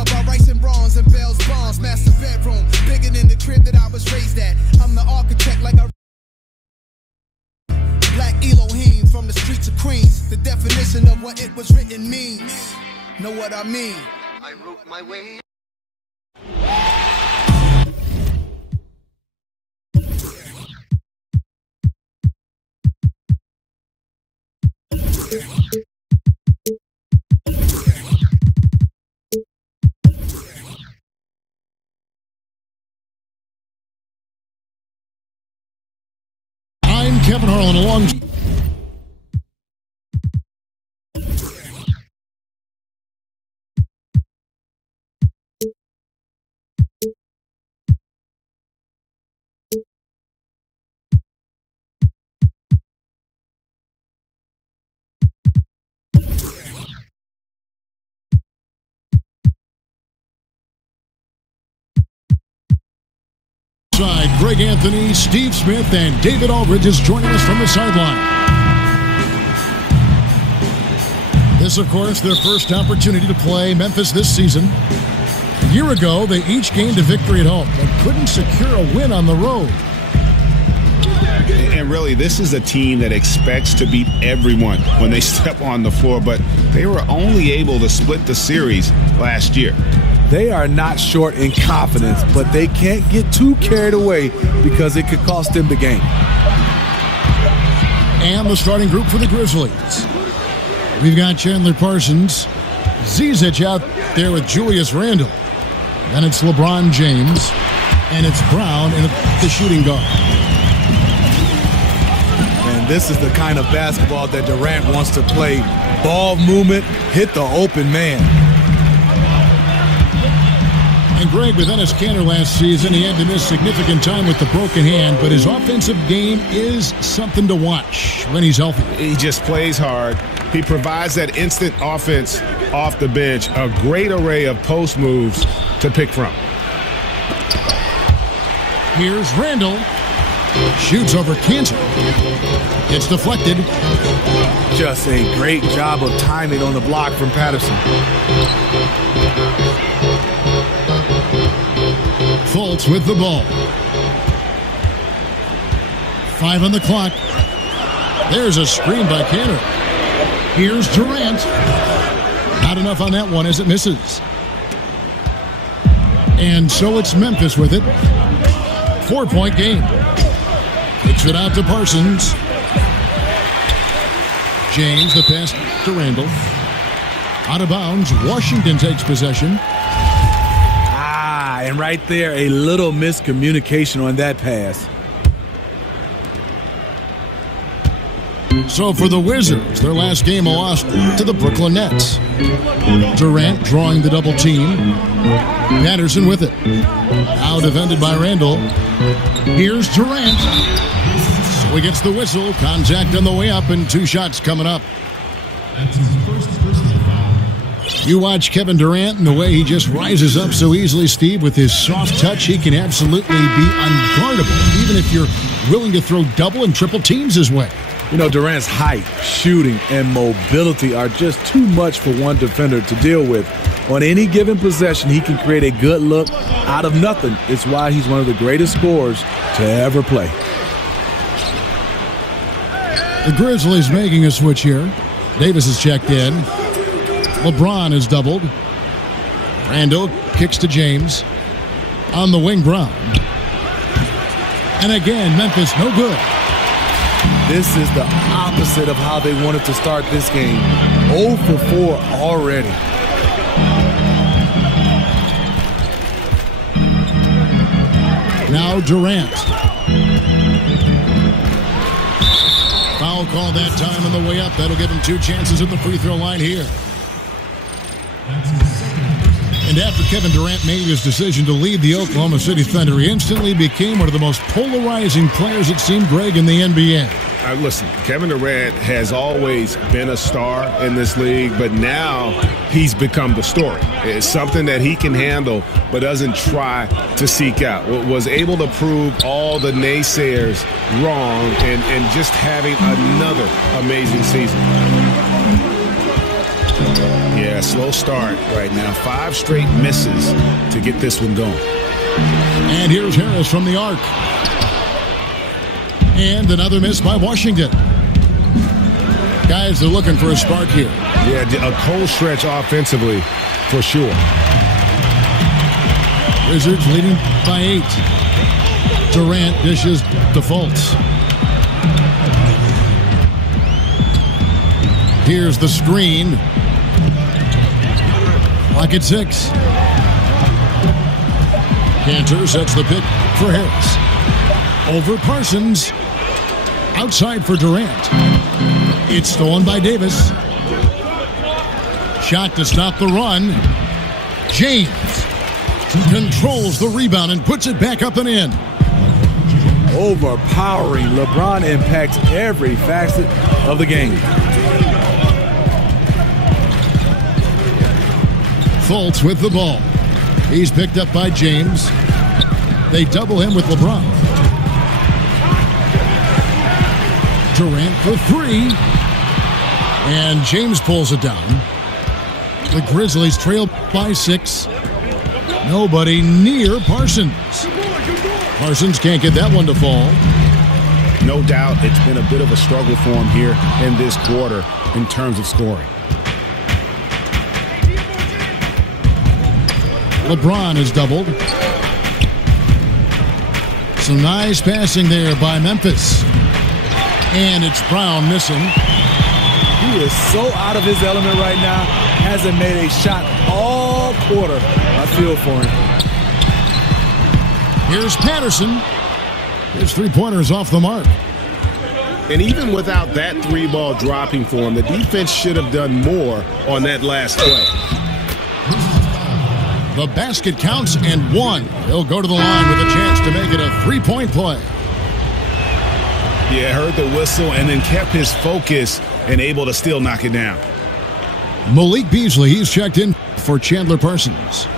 about rights and wrongs and bells, bonds, master bedroom, bigger than the crib that I was raised at. I'm the architect like a Black Elohim from the streets of Queens. The definition of what it was written means. Know what I mean? I wrote my way. I'm Kevin Harlan along. Greg Anthony, Steve Smith, and David Aldridge is joining us from the sideline. This, of course, their first opportunity to play Memphis this season. A year ago, they each gained a victory at home and couldn't secure a win on the road. And really, this is a team that expects to beat everyone when they step on the floor, but they were only able to split the series last year. They are not short in confidence, but they can't get too carried away because it could cost them the game. And the starting group for the Grizzlies. We've got Chandler Parsons, Zizic out there with Julius Randle. Then it's LeBron James, and it's Brown in the shooting guard. And this is the kind of basketball that Durant wants to play. Ball movement, hit the open man. And Greg, with Enes Kanter last season, he had to miss significant time with the broken hand, but his offensive game is something to watch when he's healthy. He just plays hard. He provides that instant offense off the bench, a great array of post moves to pick from. Here's Randle. Shoots over Kanter. It's deflected. Just a great job of timing on the block from Patterson. Fultz with the ball. 5 on the clock. There's a screen by Kanter. Here's Durant. Not enough on that one as it misses. And so it's Memphis with it. 4-point game. Kicks it out to Parsons. James, the pass to Randle. Out of bounds. Washington takes possession. And right there, a little miscommunication on that pass. So for the Wizards, their last game a loss to the Brooklyn Nets. Durant drawing the double team. Patterson with it. Now defended by Randle. Here's Durant. So he gets the whistle. Contact on the way up and 2 shots coming up. That's his first personal foul. You watch Kevin Durant and the way he just rises up so easily, Steve, with his soft touch. He can absolutely be unguardable, even if you're willing to throw double and triple teams his way. You know, Durant's height, shooting, and mobility are just too much for one defender to deal with. On any given possession, he can create a good look out of nothing. It's why he's one of the greatest scorers to ever play. The Grizzlies making a switch here. Davis is checked in. LeBron is doubled. Randle kicks to James. On the wing, Brown. And again, Memphis no good. This is the opposite of how they wanted to start this game. 0 for 4 already. Now Durant. Foul call that time on the way up. That'll give him 2 chances at the free throw line here. And after Kevin Durant made his decision to leave the Oklahoma City Thunder, he instantly became one of the most polarizing players, it seemed, Greg, in the NBA. Listen, Kevin Durant has always been a star in this league, but now he's become the story. It's something that he can handle but doesn't try to seek out. Was able to prove all the naysayers wrong and just having another amazing season. Yeah, slow start right now. 5 straight misses to get this one going. And here's Harris from the arc. And another miss by Washington. Guys, they're looking for a spark here. Yeah, a cold stretch offensively for sure. Wizards leading by 8. Durant dishes to Fultz. Here's the screen. Clock at 6. Cantor sets the pick for Harris. Over Parsons. Outside for Durant. It's stolen by Davis. Shot to stop the run. James controls the rebound and puts it back up and in. Overpowering. LeBron impacts every facet of the game. Fultz with the ball. He's picked up by James. They double him with LeBron. Durant for 3. And James pulls it down. The Grizzlies trail by 6. Nobody near Parsons. Parsons can't get that one to fall. No doubt it's been a bit of a struggle for him here in this quarter in terms of scoring. LeBron is doubled. Some nice passing there by Memphis. And it's Brown missing. He is so out of his element right now. Hasn't made a shot all quarter. I feel for him. Here's Patterson. His three-pointer is off the mark. And even without that 3-ball dropping for him, the defense should have done more on that last play. The basket counts and 1. He'll go to the line with a chance to make it a 3-point play. Yeah, heard the whistle and then kept his focus and able to still knock it down. Malik Beasley, he's checked in for Chandler Parsons.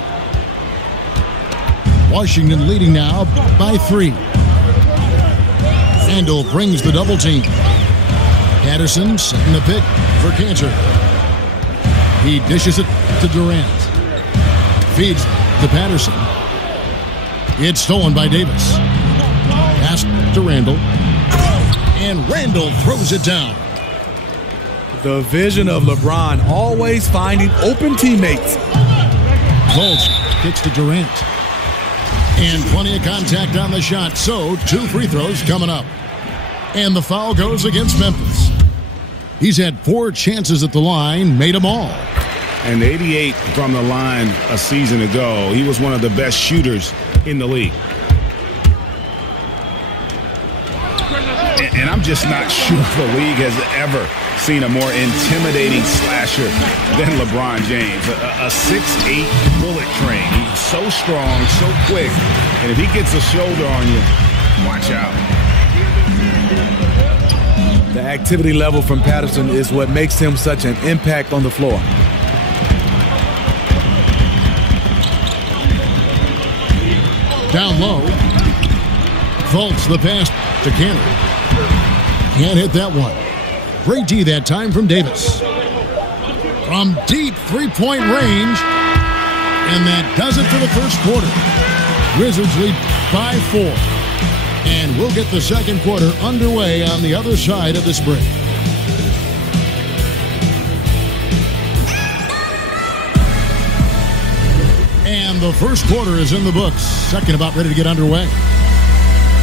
Washington leading now by 3. Randall brings the double team. Patterson setting the pick for Cantor. He dishes it to Durant. Feeds to Patterson. It's stolen by Davis. Pass to Randall. And Randall throws it down. The vision of LeBron, always finding open teammates. Fultz kicks to Durant. And plenty of contact on the shot. So 2 free throws coming up. And the foul goes against Memphis. He's had 4 chances at the line, made them all. And 88 from the line a season ago. He was one of the best shooters in the league. And I'm just not sure the league has ever seen a more intimidating slasher than LeBron James. A 6'8" bullet train. He's so strong, so quick. And if he gets a shoulder on you, watch out. The activity level from Patterson is what makes him such an impact on the floor. Down low. Fultz the pass to Cantor. Can't hit that one. Great D that time from Davis. From deep 3-point range. And that does it for the first quarter. Wizards lead by 4. And we'll get the second quarter underway on the other side of this break. And the first quarter is in the books. Second about ready to get underway.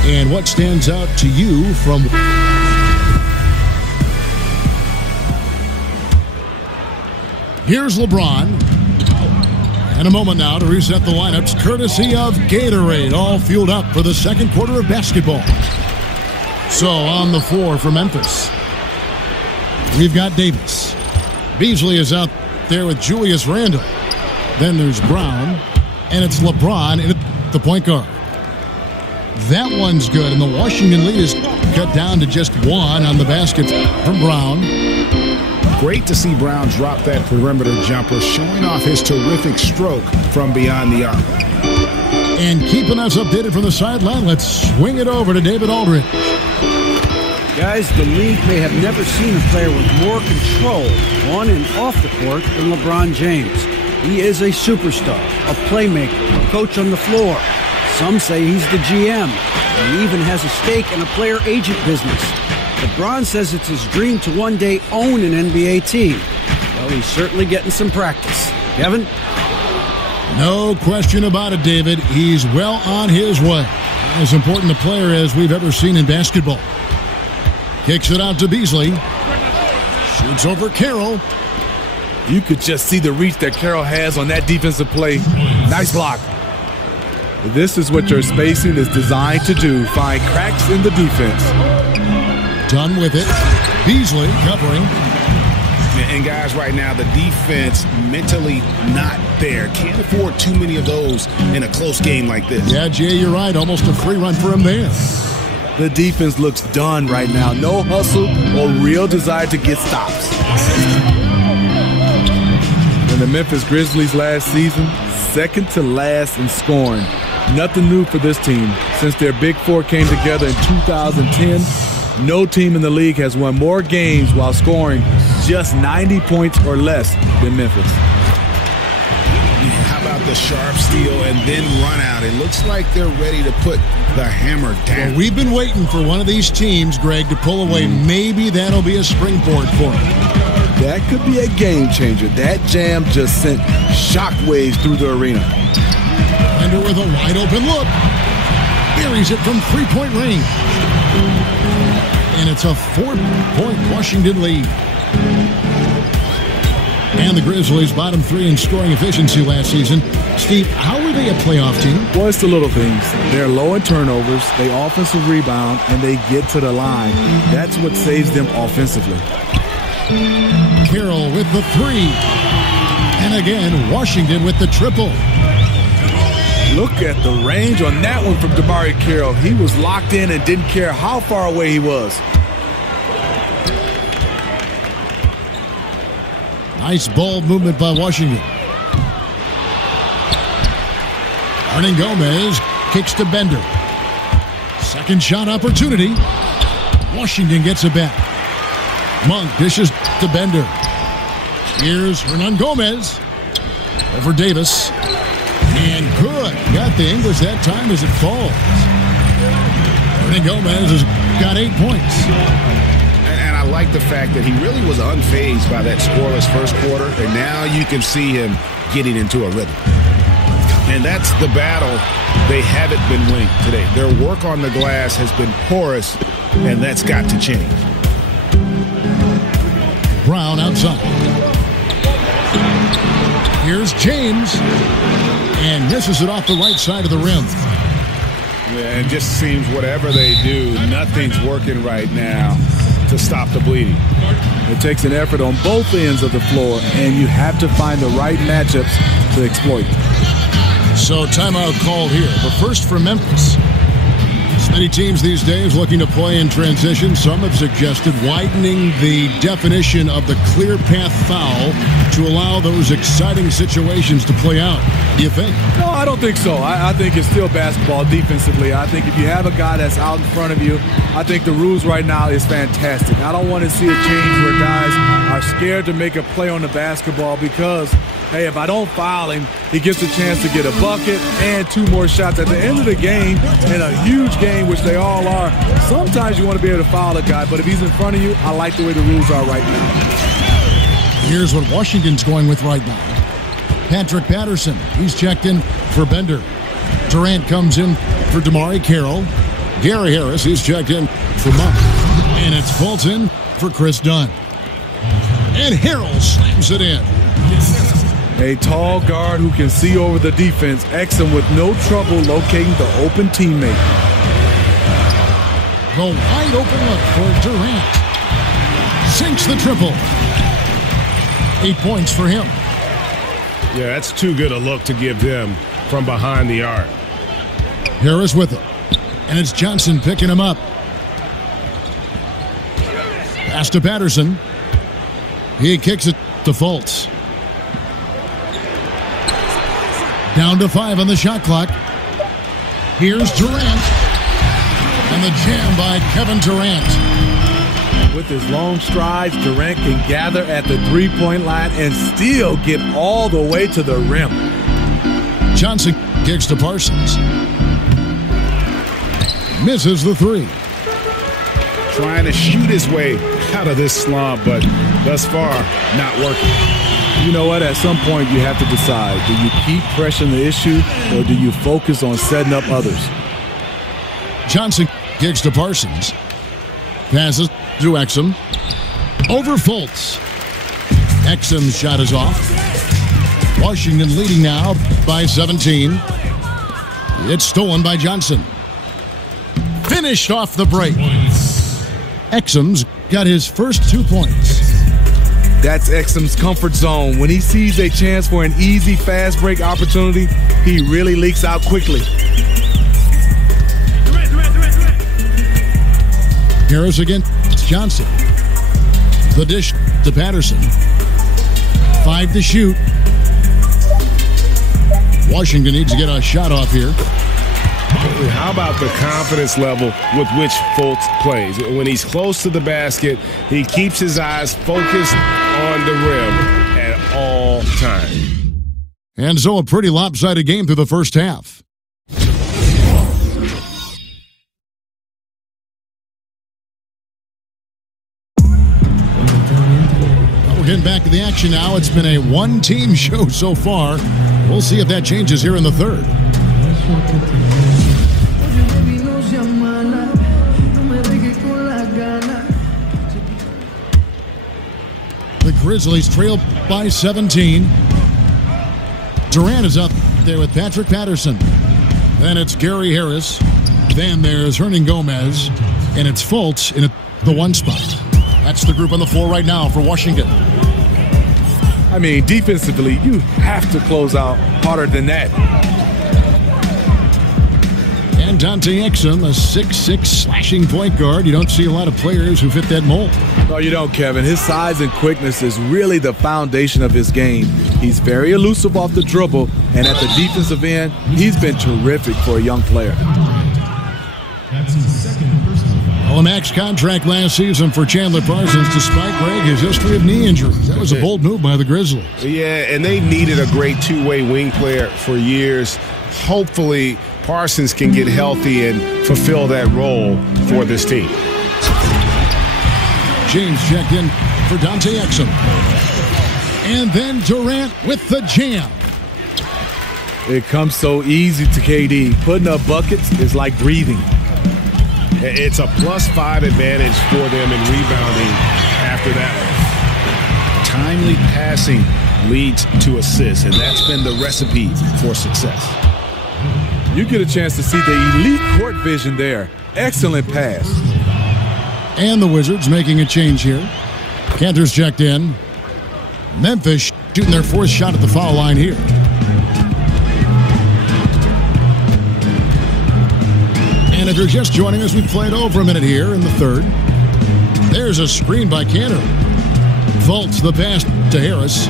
And what stands out to you from... Here's LeBron. And a moment now to reset the lineups, courtesy of Gatorade, all fueled up for the second quarter of basketball. So on the floor for Memphis, we've got Davis. Beasley is out there with Julius Randle. Then there's Brown, and it's LeBron at the point guard. That one's good, and the Washington lead is cut down to just 1 on the basket from Brown. Great to see Brown drop that perimeter jumper, showing off his terrific stroke from beyond the arc. And keeping us updated from the sideline, let's swing it over to David Aldridge. Guys, the league may have never seen a player with more control on and off the court than LeBron James. He is a superstar, a playmaker, a coach on the floor. Some say he's the GM. He even has a stake in a player agent business. LeBron says it's his dream to one day own an NBA team. Well, he's certainly getting some practice. Kevin? No question about it, David. He's well on his way. As important a player as we've ever seen in basketball. Kicks it out to Beasley. Shoots over Carroll. You could just see the reach that Carroll has on that defensive play. Nice block. This is what your spacing is designed to do. Find cracks in the defense. Done with it. Beasley covering. And guys, right now, the defense mentally not there. Can't afford too many of those in a close game like this. Yeah, Jay, you're right. Almost a free run for him there. The defense looks done right now. No hustle or real desire to get stops. And the Memphis Grizzlies last season, second to last in scoring. Nothing new for this team. Since their Big Four came together in 2010, no team in the league has won more games while scoring just 90 points or less than Memphis. How about the sharp steal and then run out? It looks like they're ready to put the hammer down. Well, we've been waiting for one of these teams, Greg, to pull away. Maybe that'll be a springboard for them. That could be a game changer. That jam just sent shockwaves through the arena. Bender with a wide open look. Buries it from three-point range. And it's a 4-point Washington lead. And the Grizzlies bottom 3 in scoring efficiency last season. Steve, how were they a playoff team? Well, it's the little things. They're low in turnovers, they offensive rebound, and they get to the line. That's what saves them offensively. Carroll with the 3. And again, Washington with the triple. Look at the range on that one from DeMarre Carroll. He was locked in and didn't care how far away he was. Nice ball movement by Washington. Arden Gomez kicks to Bender. Second shot opportunity. Washington gets it back. Monk dishes to Bender. Here's Hernan Gomez. Over Davis. And good. Got the English that time as it falls. Hernan Gomez has got 8 points. And I like the fact that he really was unfazed by that scoreless first quarter. And now you can see him getting into a rhythm. And that's the battle they haven't been winning today. Their work on the glass has been porous, and that's got to change. Brown outside. Here's James. And misses it off the right side of the rim. Yeah, it just seems whatever they do, nothing's working right now to stop the bleeding. It takes an effort on both ends of the floor, and you have to find the right matchups to exploit. So timeout called here, but first for Memphis. As many teams these days looking to play in transition, some have suggested widening the definition of the clear path foul to allow those exciting situations to play out. Do you think? No, I don't think so. I think it's still basketball defensively. I think if you have a guy that's out in front of you, I think the rules right now is fantastic. I don't want to see a change where guys are scared to make a play on the basketball because, hey, if I don't foul him, he gets a chance to get a bucket and 2 more shots. At the end of the game, in a huge game, which they all are, sometimes you want to be able to foul a guy, but if he's in front of you, I like the way the rules are right now. Here's what Washington's going with right now. Patrick Patterson, he's checked in for Bender. Durant comes in for DeMarre Carroll. Gary Harris, he's checked in for Monk. And it's Fulton for Chris Dunn. And Harrell slams it in. A tall guard who can see over the defense, Exum with no trouble locating the open teammate. The wide open look for Durant. Sinks the triple. 8 points for him. Yeah, that's too good a look to give them from behind the arc. Harris with it. And it's Johnson picking him up. Pass to Patterson. He kicks it to Fultz. Down to 5 on the shot clock. Here's Durant. And the jam by Kevin Durant. With his long strides, Durant can gather at the three-point line and still get all the way to the rim. Johnson kicks to Parsons. Misses the three. Trying to shoot his way out of this slump, but thus far, not working. You know what? At some point, you have to decide. Do you keep pressing the issue, or do you focus on setting up others? Johnson kicks to Parsons. Passes to Exum. Over Fultz. Exum's shot is off. Washington leading now by 17. It's stolen by Johnson. Finished off the break. Exum's got his first 2 points. That's Exum's comfort zone. When he sees a chance for an easy fast break opportunity, he really leaks out quickly. Harris against Johnson. The dish to Patterson. 5 to shoot. Washington needs to get a shot off here. How about the confidence level with which Fultz plays? When he's close to the basket, he keeps his eyes focused on the rim at all times. And so a pretty lopsided game through the first half. We're getting back to the action now. It's been a one-team show so far. We'll see if that changes here in the third. The Grizzlies trail by 17. Durant is up there with Patrick Patterson. Then it's Gary Harris. Then there's Hernan Gomez. And it's Fultz in the 1 spot. That's the group on the floor right now for Washington. I mean, defensively, you have to close out harder than that. And Dante Exum, a 6'6" slashing point guard. You don't see a lot of players who fit that mold. No, you don't, Kevin. His size and quickness is really the foundation of his game. He's very elusive off the dribble, and at the defensive end, he's been terrific for a young player. That's his second personal foul. Well, a max contract last season for Chandler Parsons, despite Greg his history of knee injuries. That was a bold move by the Grizzlies. Yeah, and they needed a great two-way wing player for years. Hopefully, Parsons can get healthy and fulfill that role for this team. James checked in for Dante Exum. And then Durant with the jam. It comes so easy to KD. Putting up buckets is like breathing. It's a +5 advantage for them in rebounding after that one. Timely passing leads to assists, and that's been the recipe for success. You get a chance to see the elite court vision there. Excellent pass. And the Wizards making a change here. Cantor's checked in. Memphis shooting their 4th shot at the foul line here. And if you're just joining us, we've played over a minute here in the third. There's a screen by Cantor. Fultz the pass to Harris.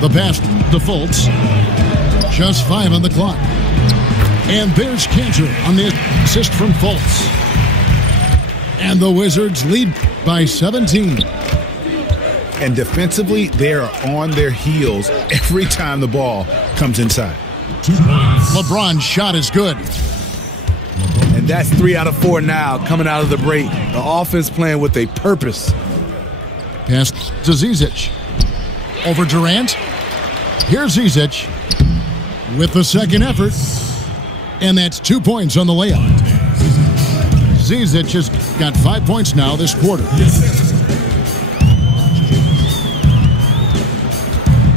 The pass to Fultz. Just 5 on the clock. And there's Cantor on the assist from Fultz. And the Wizards lead by 17. And defensively, they are on their heels every time the ball comes inside. LeBron's shot is good. And that's 3 out of 4 now coming out of the break. The offense playing with a purpose. Pass to Zizic. Over Durant. Here's Zizic with the second effort. And that's 2 points on the layup. Zizic has got 5 points now this quarter.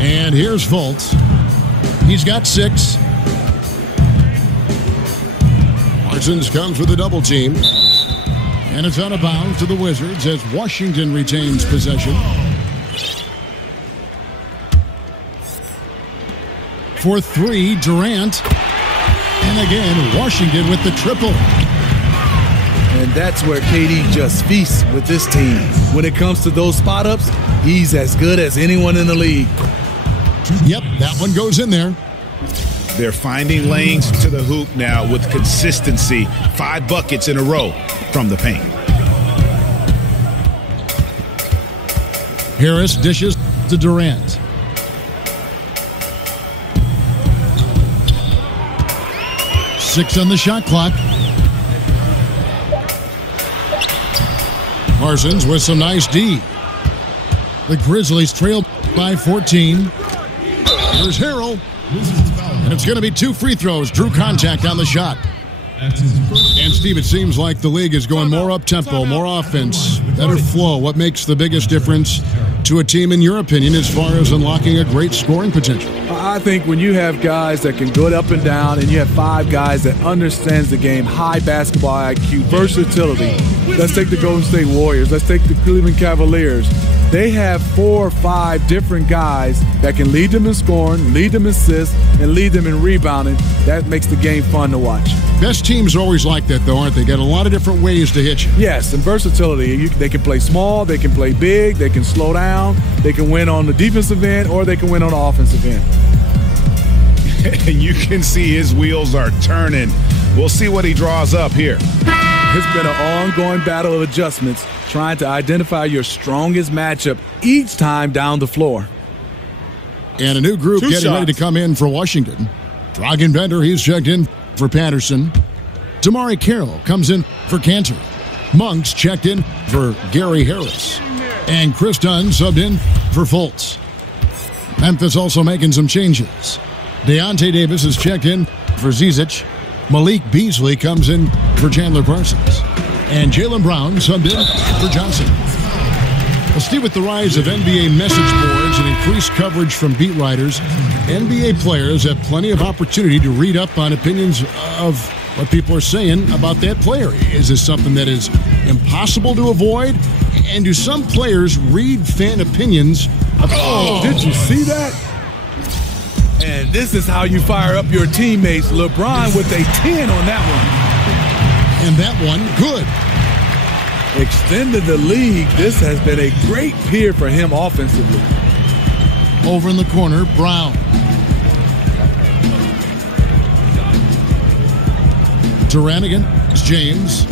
And here's Fultz. He's got 6. Parsons comes with a double team. And it's out of bounds to the Wizards as Washington retains possession. For 3, Durant. And again, Washington with the triple. And that's where KD just feasts with this team. When it comes to those spot-ups, he's as good as anyone in the league. Yep, that one goes in there. They're finding lanes to the hoop now with consistency. 5 buckets in a row from the paint. Harris dishes to Durant. Six on the shot clock. Parsons with some nice D. The Grizzlies trail by 14. Here's Harrell. And it's going to be 2 free throws. Drew contact on the shot. And Steve, it seems like the league is going more up-tempo, more offense, better flow. What makes the biggest difference to a team, in your opinion, as far as unlocking a great scoring potential? I think when you have guys that can go up and down and you have 5 guys that understands the game, high basketball IQ, versatility. Let's take the Golden State Warriors. Let's take the Cleveland Cavaliers. They have 4 or 5 different guys that can lead them in scoring, lead them in assists, and lead them in rebounding. That makes the game fun to watch. Best teams are always like that, though, aren't they? Got a lot of different ways to hit you. Yes, and versatility. They can play small, they can play big, they can slow down, they can win on the defensive end, or they can win on the offensive end. And you can see his wheels are turning. We'll see what he draws up here. It's been an ongoing battle of adjustments, trying to identify your strongest matchup each time down the floor. And a new group getting ready to come in for Washington. Dragan Bender, he's checked in for Patterson. Damari Carroll comes in for Cantor. Monks checked in for Gary Harris. And Chris Dunn subbed in for Fultz. Memphis also making some changes. Deontay Davis is checked in for Zizic. Malik Beasley comes in for Chandler Parsons. And Jaylen Brown subbed in for Johnson. Well, Steve, with the rise of NBA message boards and increased coverage from beat writers, NBA players have plenty of opportunity to read up on opinions of what people are saying about that player. Is this something that is impossible to avoid? And do some players read fan opinions? Did you see that? And this is how you fire up your teammates. LeBron with a 10 on that one. And that one, good. Extended the league. This has been a great period for him offensively. Over in the corner, Brown. Durant against James.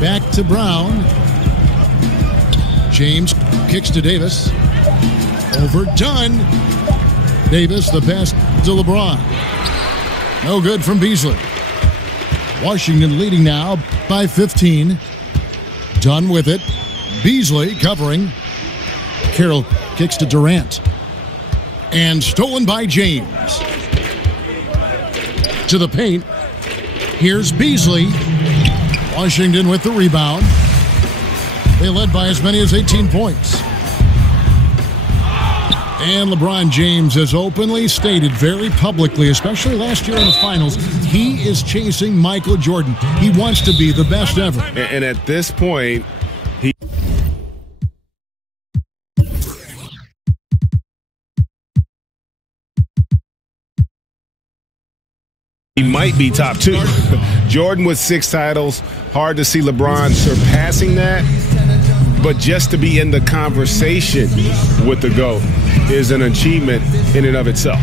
Back to Brown. James kicks to Davis. Overdone. Davis, the pass to LeBron. No good from Beasley. Washington leading now by 15. Done with it. Beasley covering. Carroll kicks to Durant. And stolen by James. To the paint. Here's Beasley. Washington with the rebound. They led by as many as 18 points. And LeBron James has openly stated very publicly, especially last year in the finals, he is chasing Michael Jordan. He wants to be the best ever. And at this point, he might be top 2. Jordan with 6 titles. Hard to see LeBron surpassing that. But just to be in the conversation with the GOAT is an achievement in and of itself.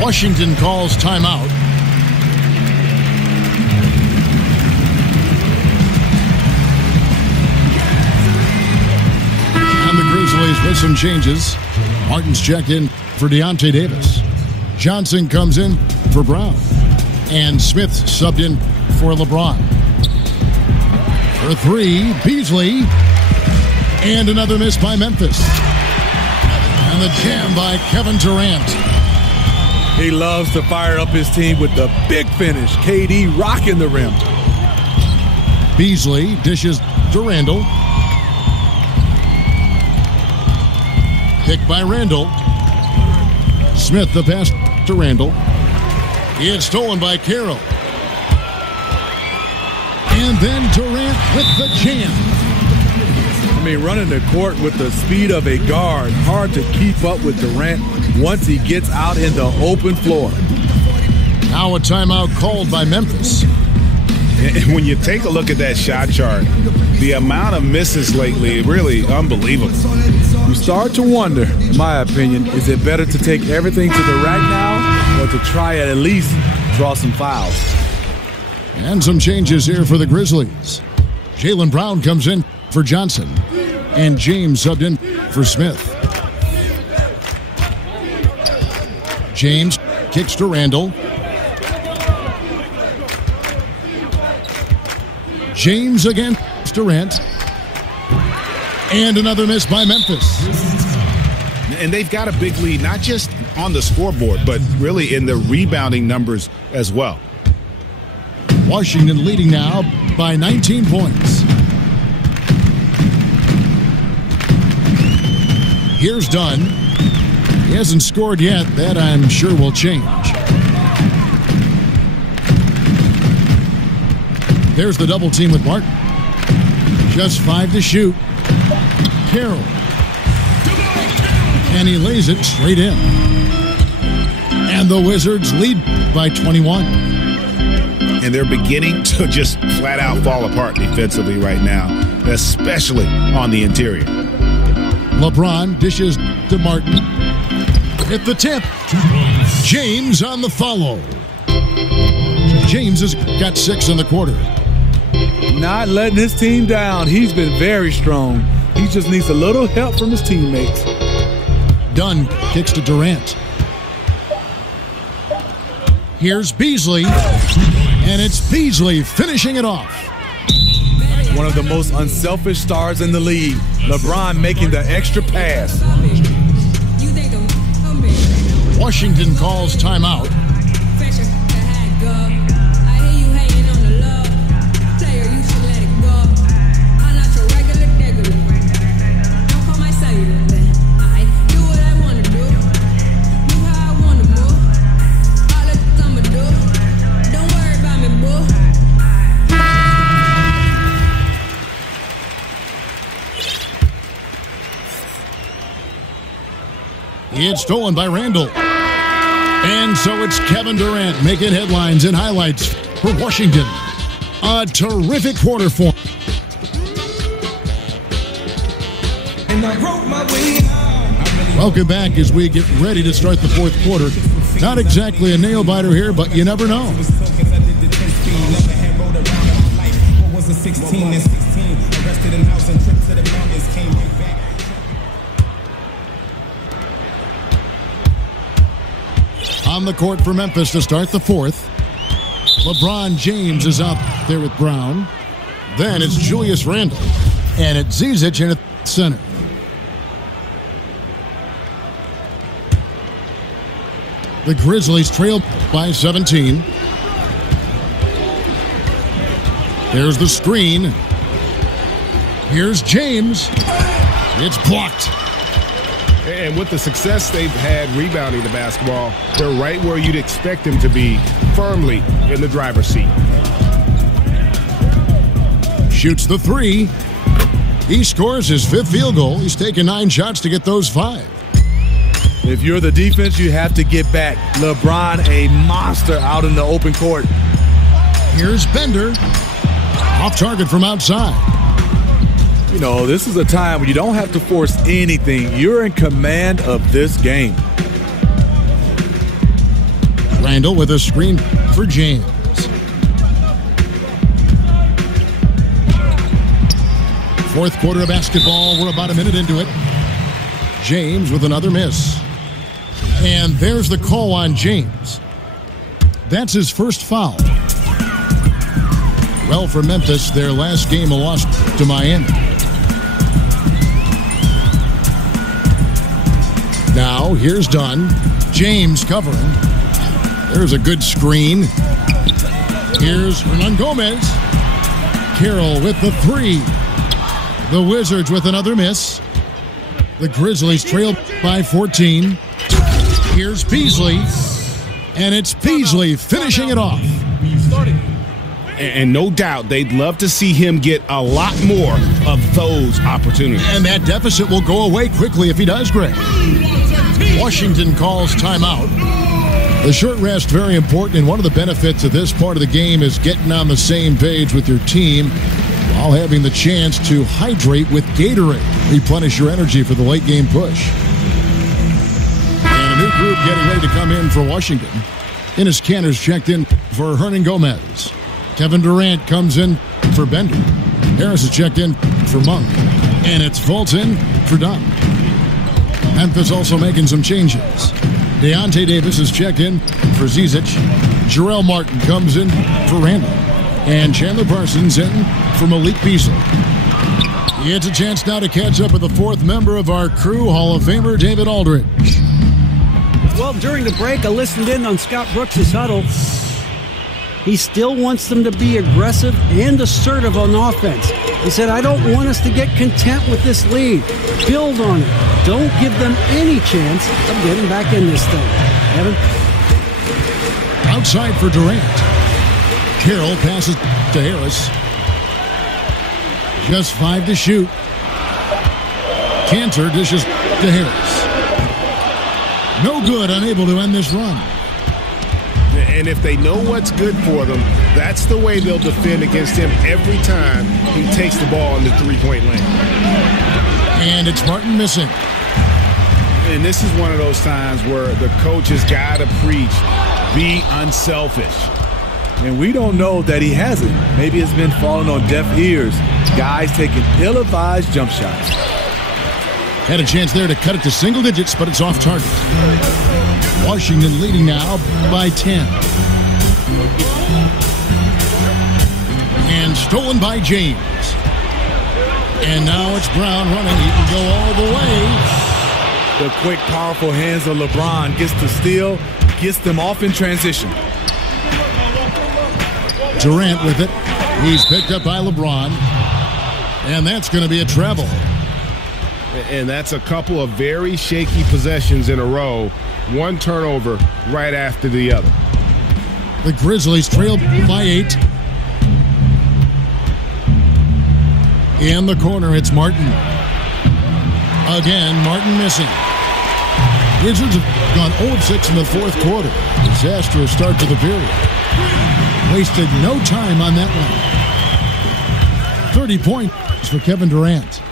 Washington calls timeout. And the Grizzlies with some changes. Martin's checked in for Deontay Davis. Johnson comes in for Brown. And Smith subbed in for LeBron. For 3, Beasley. And another miss by Memphis. And the jam by Kevin Durant. He loves to fire up his team with the big finish. KD rocking the rim. Beasley dishes to Randall. Picked by Randall. Smith the pass to Randall. It's stolen by Carroll. And then Durant with the jam. I mean, running the court with the speed of a guard. Hard to keep up with Durant once he gets out in the open floor. Now a timeout called by Memphis. And when you take a look at that shot chart, the amount of misses lately, really unbelievable. You start to wonder, in my opinion, is it better to take everything to the rack now or to try at least draw some fouls? And some changes here for the Grizzlies. Jaylen Brown comes in for Johnson, and James subbed in for Smith. James kicks to Randall. James again, Durant. And another miss by Memphis. And they've got a big lead, not just on the scoreboard, but really in the rebounding numbers as well. Washington leading now by 19 points. Here's Dunn. He hasn't scored yet. That I'm sure will change. There's the double team with Martin. Just 5 to shoot. Carroll. And he lays it straight in. And the Wizards lead by 21. And they're beginning to just flat out fall apart defensively right now, especially on the interior. LeBron dishes to Martin. At the tip, James on the follow. James has got 6 in the quarter. Not letting his team down. He's been very strong. He just needs a little help from his teammates. Dunn kicks to Durant. Here's Beasley. And it's Beasley finishing it off. One of the most unselfish stars in the league. LeBron making the extra pass. Washington calls timeout. It's stolen by Randall. And so it's Kevin Durant making headlines and highlights for Washington. A terrific quarter for him. Welcome back as we get ready to start the fourth quarter. Not exactly a nail-biter here, but you never know. On the court for Memphis to start the fourth. LeBron James is out there with Brown. Then it's Julius Randle. And it's Zizic in at center. The Grizzlies trail by 17. There's the screen. Here's James. It's blocked. And with the success they've had rebounding the basketball, they're right where you'd expect them to be, firmly in the driver's seat. Shoots the three. He scores his 5th field goal. He's taken 9 shots to get those 5. If you're the defense, you have to get back. LeBron, a monster out in the open court. Here's Bender. Off target from outside. You know, this is a time when you don't have to force anything. You're in command of this game. Randall with a screen for James. Fourth quarter of basketball. We're about a minute into it. James with another miss. And there's the call on James. That's his first foul. Well, for Memphis, their last game a loss to Miami. Now, here's Dunn. James covering. There's a good screen. Here's Hernan Gomez. Carroll with the 3. The Wizards with another miss. The Grizzlies trail by 14. Here's Beasley. And it's Beasley finishing it off. And no doubt they'd love to see him get a lot more of those opportunities. And that deficit will go away quickly if he does, Greg. Washington calls timeout. The short rest, very important, and one of the benefits of this part of the game is getting on the same page with your team while having the chance to hydrate with Gatorade. Replenish your energy for the late game push. And a new group getting ready to come in for Washington. Enes Kanter's checked in for Hernan Gomez. Kevin Durant comes in for Bender. Harris is checked in for Monk. And it's Fulton for Dunn. Memphis also making some changes. Deontay Davis is checked in for Zizic. Jarrell Martin comes in for Randall. And Chandler Parsons in for Malik Beasley. He gets a chance now to catch up with the fourth member of our crew, Hall of Famer David Aldridge. Well, during the break, I listened in on Scott Brooks' huddle. He still wants them to be aggressive and assertive on offense. He said, I don't want us to get content with this lead. Build on it. Don't give them any chance of getting back in this thing. Evan? Outside for Durant. Carroll passes to Harris. Just 5 to shoot. Kanter dishes to Harris. No good, unable to end this run. And if they know what's good for them, that's the way they'll defend against him every time he takes the ball in the three-point lane. And it's Martin missing. And this is one of those times where the coach has got to preach, be unselfish. And we don't know that he hasn't. Maybe it's been falling on deaf ears. Guys taking ill-advised jump shots. Had a chance there to cut it to single digits, but it's off target. Washington leading now by 10. And stolen by James. And now it's Brown running. He can go all the way. The quick, powerful hands of LeBron gets the steal, gets them off in transition. Durant with it. He's picked up by LeBron. And that's going to be a travel. And that's a couple of very shaky possessions in a row. One turnover right after the other. The Grizzlies trail by 8. In the corner, it's Martin. Again, Martin missing. Wizards have gone 0-6 in the fourth quarter. Disastrous start to the period. Wasted no time on that one. 30 points for Kevin Durant.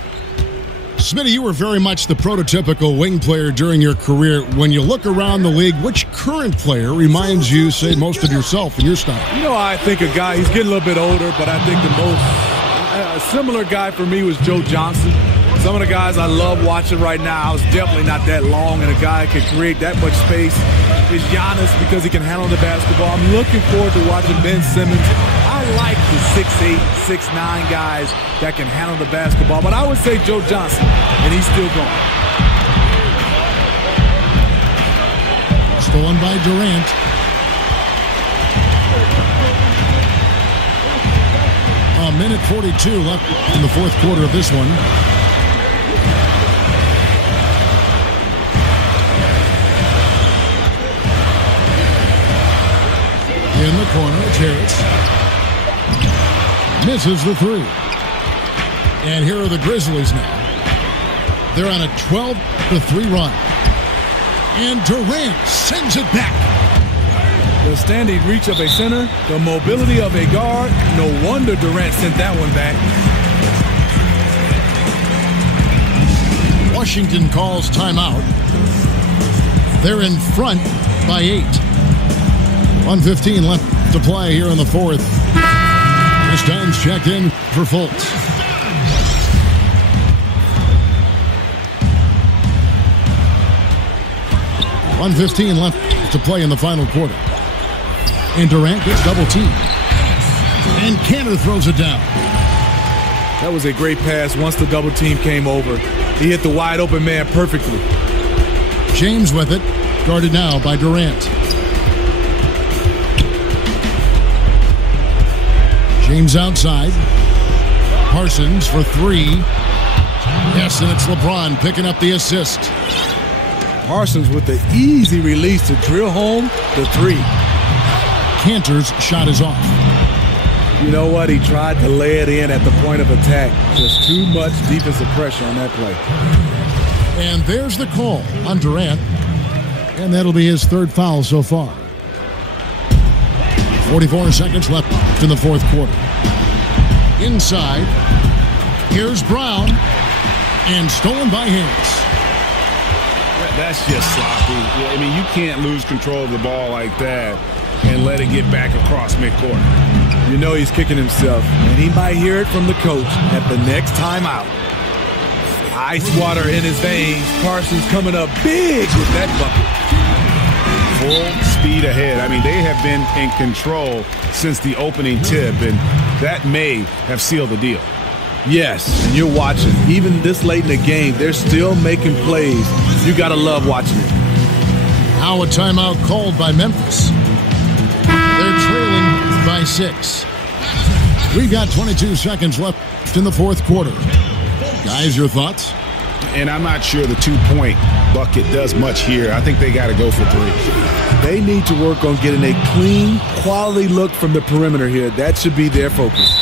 Smitty, you were very much the prototypical wing player during your career. When you look around the league, which current player reminds you, say, most of yourself and your style? You know, I think a guy, he's getting a little bit older, but I think the most similar guy for me was Joe Johnson. Some of the guys I love watching right now is definitely not that long, and a guy can create that much space is Giannis because he can handle the basketball. I'm looking forward to watching Ben Simmons. I like the 6'8", 6'9" guys that can handle the basketball, but I would say Joe Johnson, and he's still going. Stolen by Durant. A minute 42 left in the fourth quarter of this one. In the corner, it's Harris. Misses the three. And here are the Grizzlies now. They're on a 12-3 run. And Durant sends it back. The standing reach of a center, the mobility of a guard. No wonder Durant sent that one back. Washington calls timeout. They're in front by 8. 1:15 left to play here in the fourth. Chris Dunn's checked in for Fultz. $1:15 left to play in the final quarter. And Durant gets double teamed. And Kanter throws it down. That was a great pass once the double team came over. He hit the wide open man perfectly. James with it, guarded now by Durant. James outside. Parsons for 3. Yes, and it's LeBron picking up the assist. Parsons with the easy release to drill home the 3. Kanter's shot is off. You know what? He tried to lay it in at the point of attack. Just too much defensive pressure on that play. And there's the call on Durant. And that'll be his third foul so far. 44 seconds left in the fourth quarter. Inside, here's Brown, and stolen by Harris. That's just sloppy. I mean, you can't lose control of the ball like that and let it get back across midcourt. You know he's kicking himself, and he might hear it from the coach at the next timeout. Ice water in his veins. Parsons coming up big with that bucket. Full speed ahead. I mean, they have been in control since the opening tip, and that may have sealed the deal. Yes, and you're watching. Even this late in the game, they're still making plays. You got to love watching it. Now a timeout called by Memphis. They're trailing by 6. We've got 22 seconds left in the fourth quarter. Guys, your thoughts? And I'm not sure the two-point bucket does much here. I think they got to go for 3. They need to work on getting a clean, quality look from the perimeter here. That should be their focus.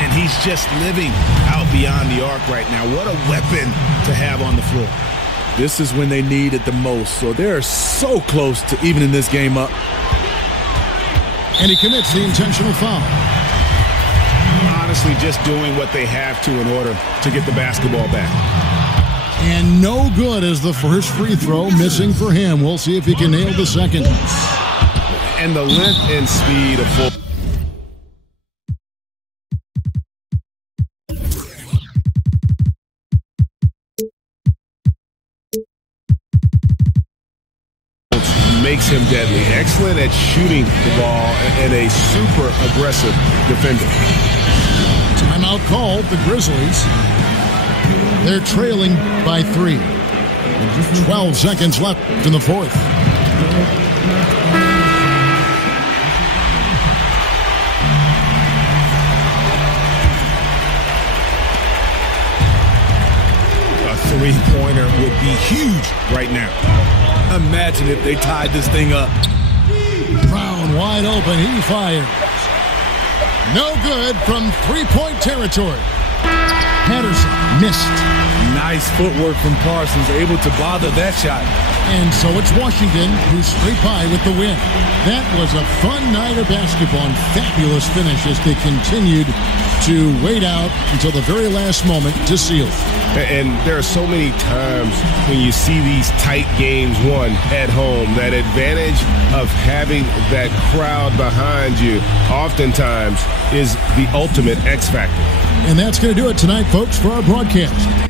And he's just living out beyond the arc right now. What a weapon to have on the floor. This is when they need it the most, so they're so close to evening this game up. And he commits the intentional foul. Honestly, just doing what they have to in order to get the basketball back. And no good as the first free throw, missing for him. We'll see if he can nail the second. And the length and speed of full. Makes him deadly. Excellent at shooting the ball and a super aggressive defender. Timeout called, the Grizzlies. They're trailing by 3. 12 seconds left in the fourth. A three-pointer would be huge right now. Imagine if they tied this thing up. Brown wide open. He fires. No good from three-point territory. Patterson missed. Nice footwork from Parsons, able to bother that shot. And so it's Washington who's scrape by with the win. That was a fun night of basketball and fabulous finish as they continued to wait out until the very last moment to seal it. And there are so many times when you see these tight games won at home, that advantage of having that crowd behind you oftentimes is the ultimate X factor. And that's going to do it tonight, folks, for our broadcast.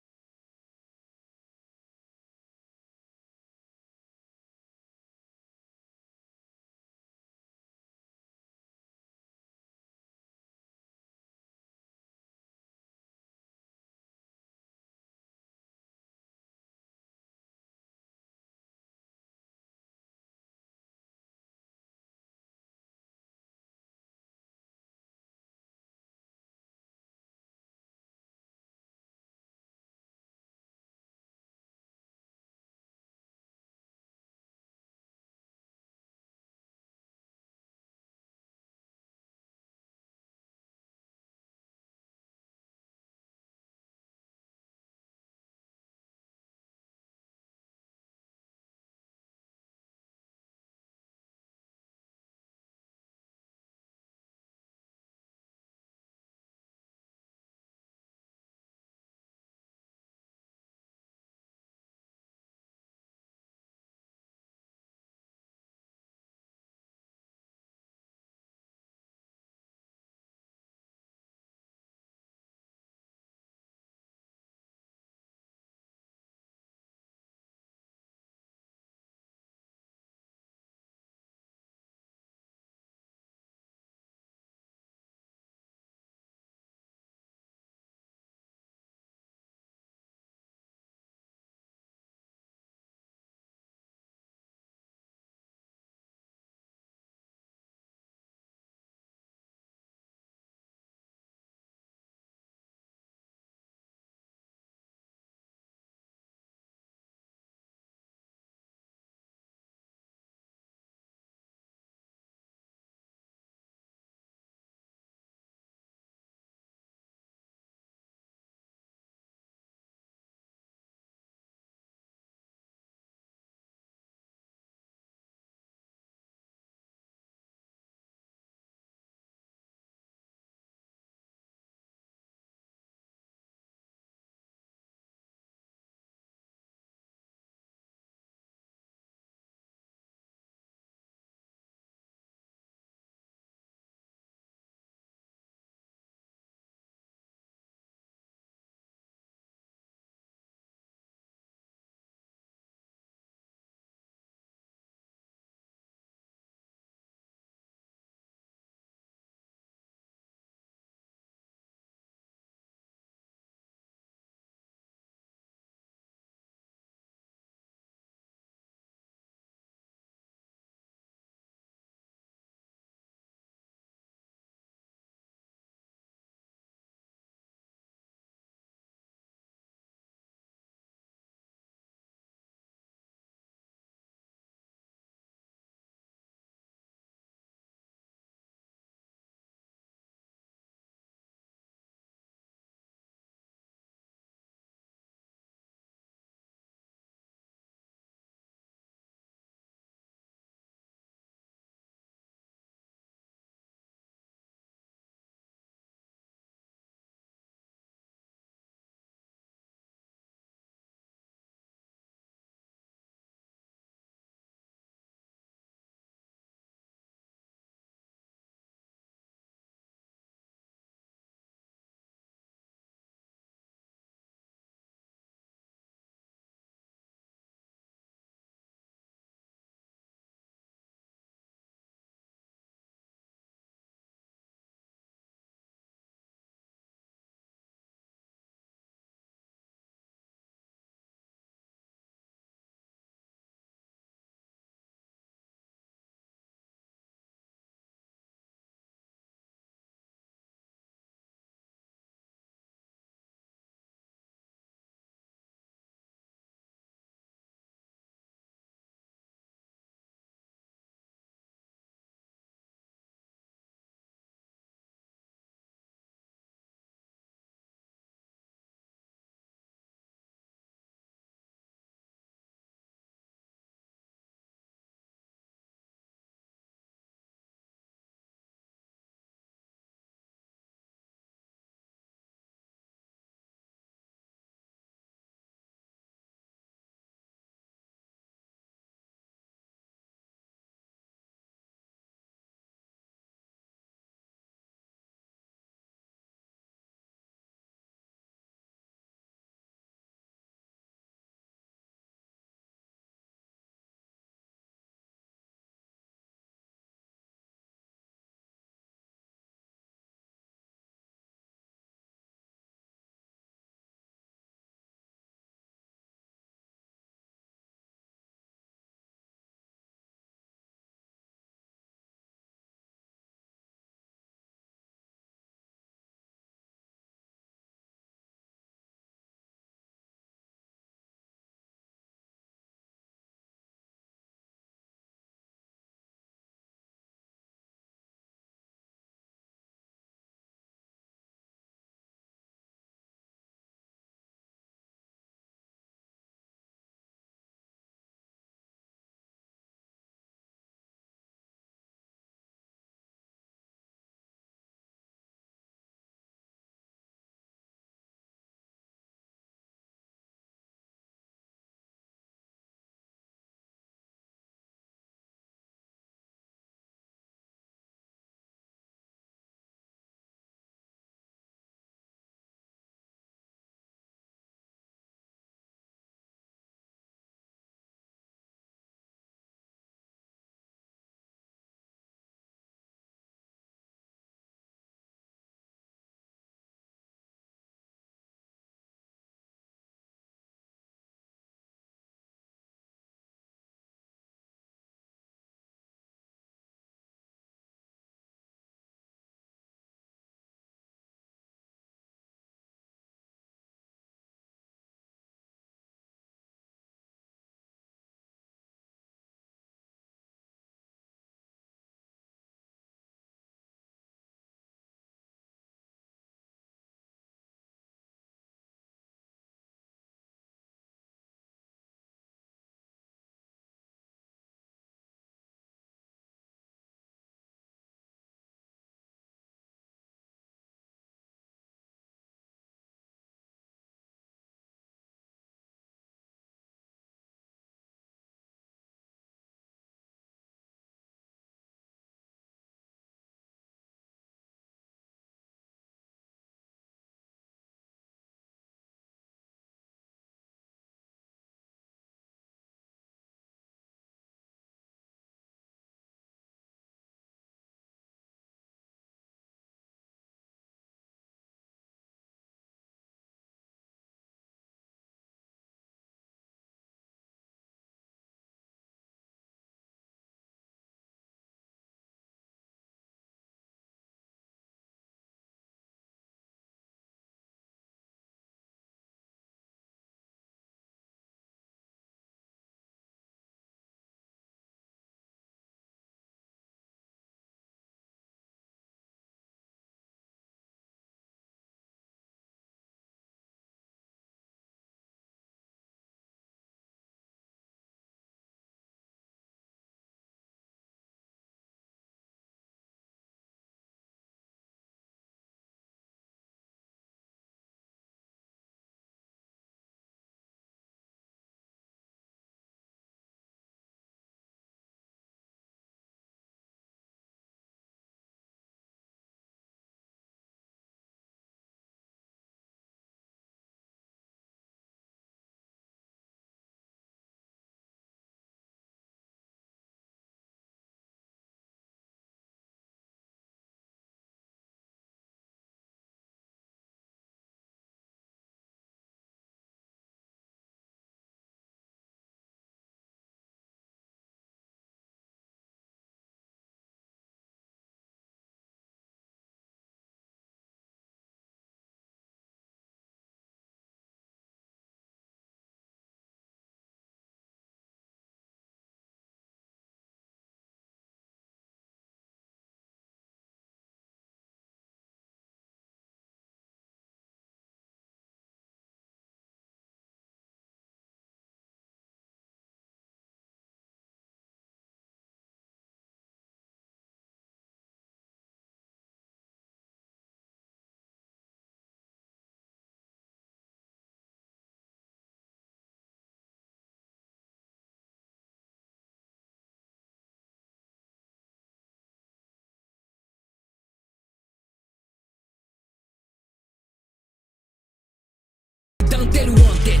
t'es un tel ou un tel.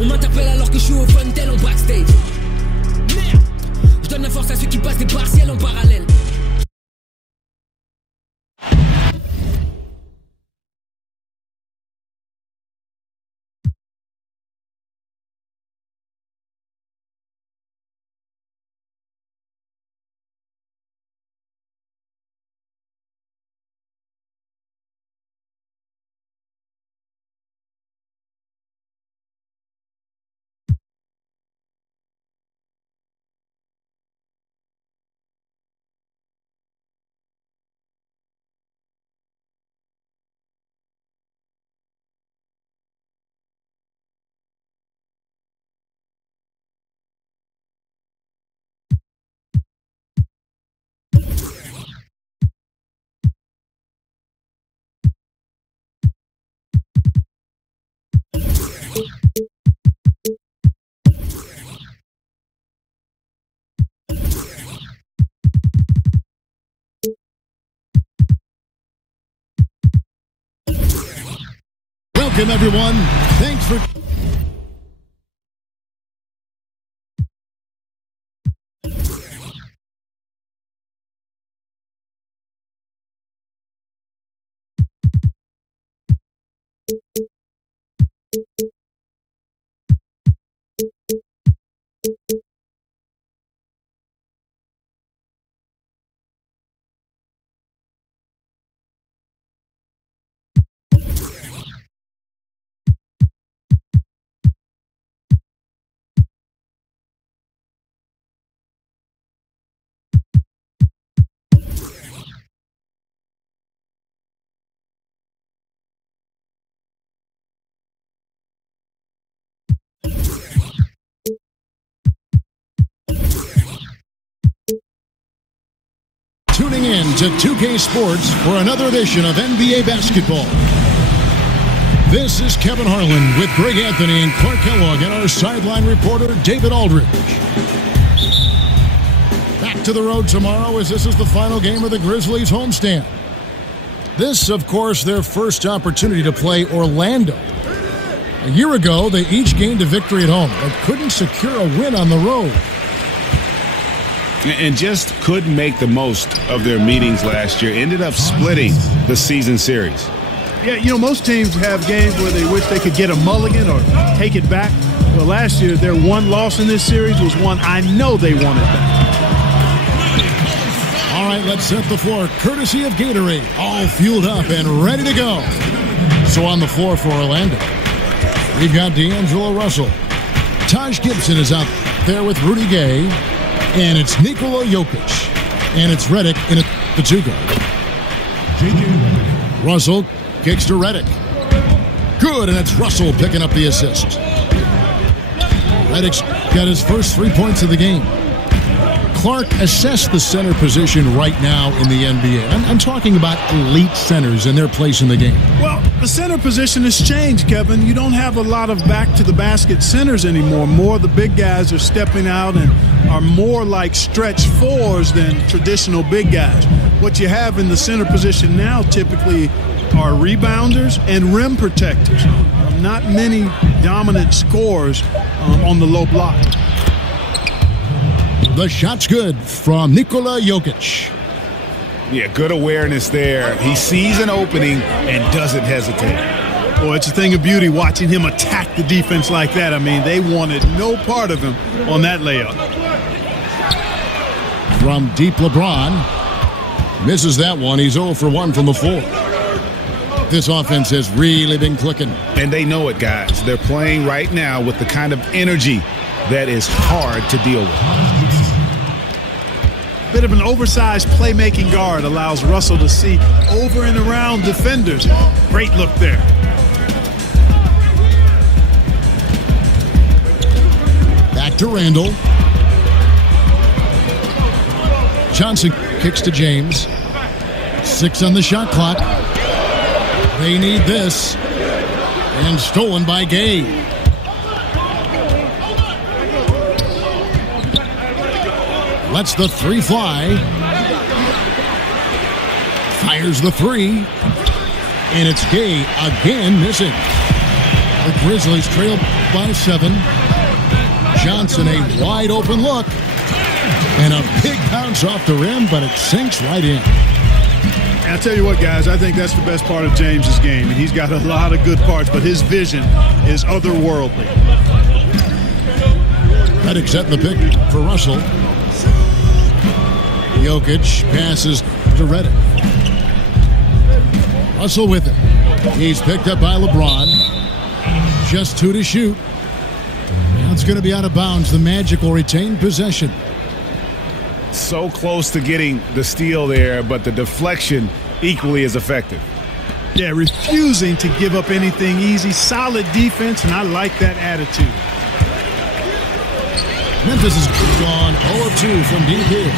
On m'interpelle alors que je suis au fun tel en backstage. Merde. Je donne la force à ceux qui passent des partiels en parallèle. Welcome, everyone. Thanks for... Tuning in to 2K Sports for another edition of NBA basketball. This is Kevin Harlan with Greg Anthony and Clark Kellogg and our sideline reporter David Aldridge. Back to the road tomorrow as this is the final game of the Grizzlies homestand. This, of course, their first opportunity to play Orlando. A year ago, they each gained a victory at home but couldn't secure a win on the road. And just couldn't make the most of their meetings last year. Ended up splitting the season series. Yeah, you know, most teams have games where they wish they could get a mulligan or take it back. Well, last year, their one loss in this series was one I know they wanted back. All right, let's set the floor. Courtesy of Gatorade, all fueled up and ready to go. So on the floor for Orlando, we've got D'Angelo Russell. Taj Gibson is out there with Rudy Gay. And it's Nikola Jokic. And it's Redick in the two guard. Russell kicks to Redick. Good, and it's Russell picking up the assist. Redick's got his first 3 points of the game. Clark, assess the center position right now in the NBA. I'm talking about elite centers and their place in the game. Well, the center position has changed, Kevin. You don't have a lot of back-to-the-basket centers anymore. More of the big guys are stepping out and are more like stretch fours than traditional big guys. What you have in the center position now typically are rebounders and rim protectors. Not many dominant scorers on the low block. The shot's good from Nikola Jokic. Yeah, good awareness there. He sees an opening and doesn't hesitate. Well, it's a thing of beauty watching him attack the defense like that. I mean, they wanted no part of him on that layup. From deep, LeBron misses that one. He's 0 for 1 from the floor. This offense has really been clicking. And they know it, guys. They're playing right now with the kind of energy that is hard to deal with. Bit of an oversized playmaking guard allows Russell to see over and around defenders. Great look there. Back to Randall. Johnson kicks to James. 6 on the shot clock. They need this. And stolen by Gay. Lets the three fly. Fires the three. And it's Gay again missing. The Grizzlies trail by 7. Johnson, a wide open look. And a big bounce off the rim, but it sinks right in. I'll tell you what, guys, I think that's the best part of James's game. And he's got a lot of good parts, but his vision is otherworldly. Redick setting the pick for Russell. Jokic passes to Redick. Russell with it. He's picked up by LeBron. Just 2 to shoot. Now it's going to be out of bounds. The Magic will retain possession. So close to getting the steal there, but the deflection equally as effective. Yeah, refusing to give up anything easy. Solid defense, and I like that attitude. Memphis is gone 0 of 2 from deep here.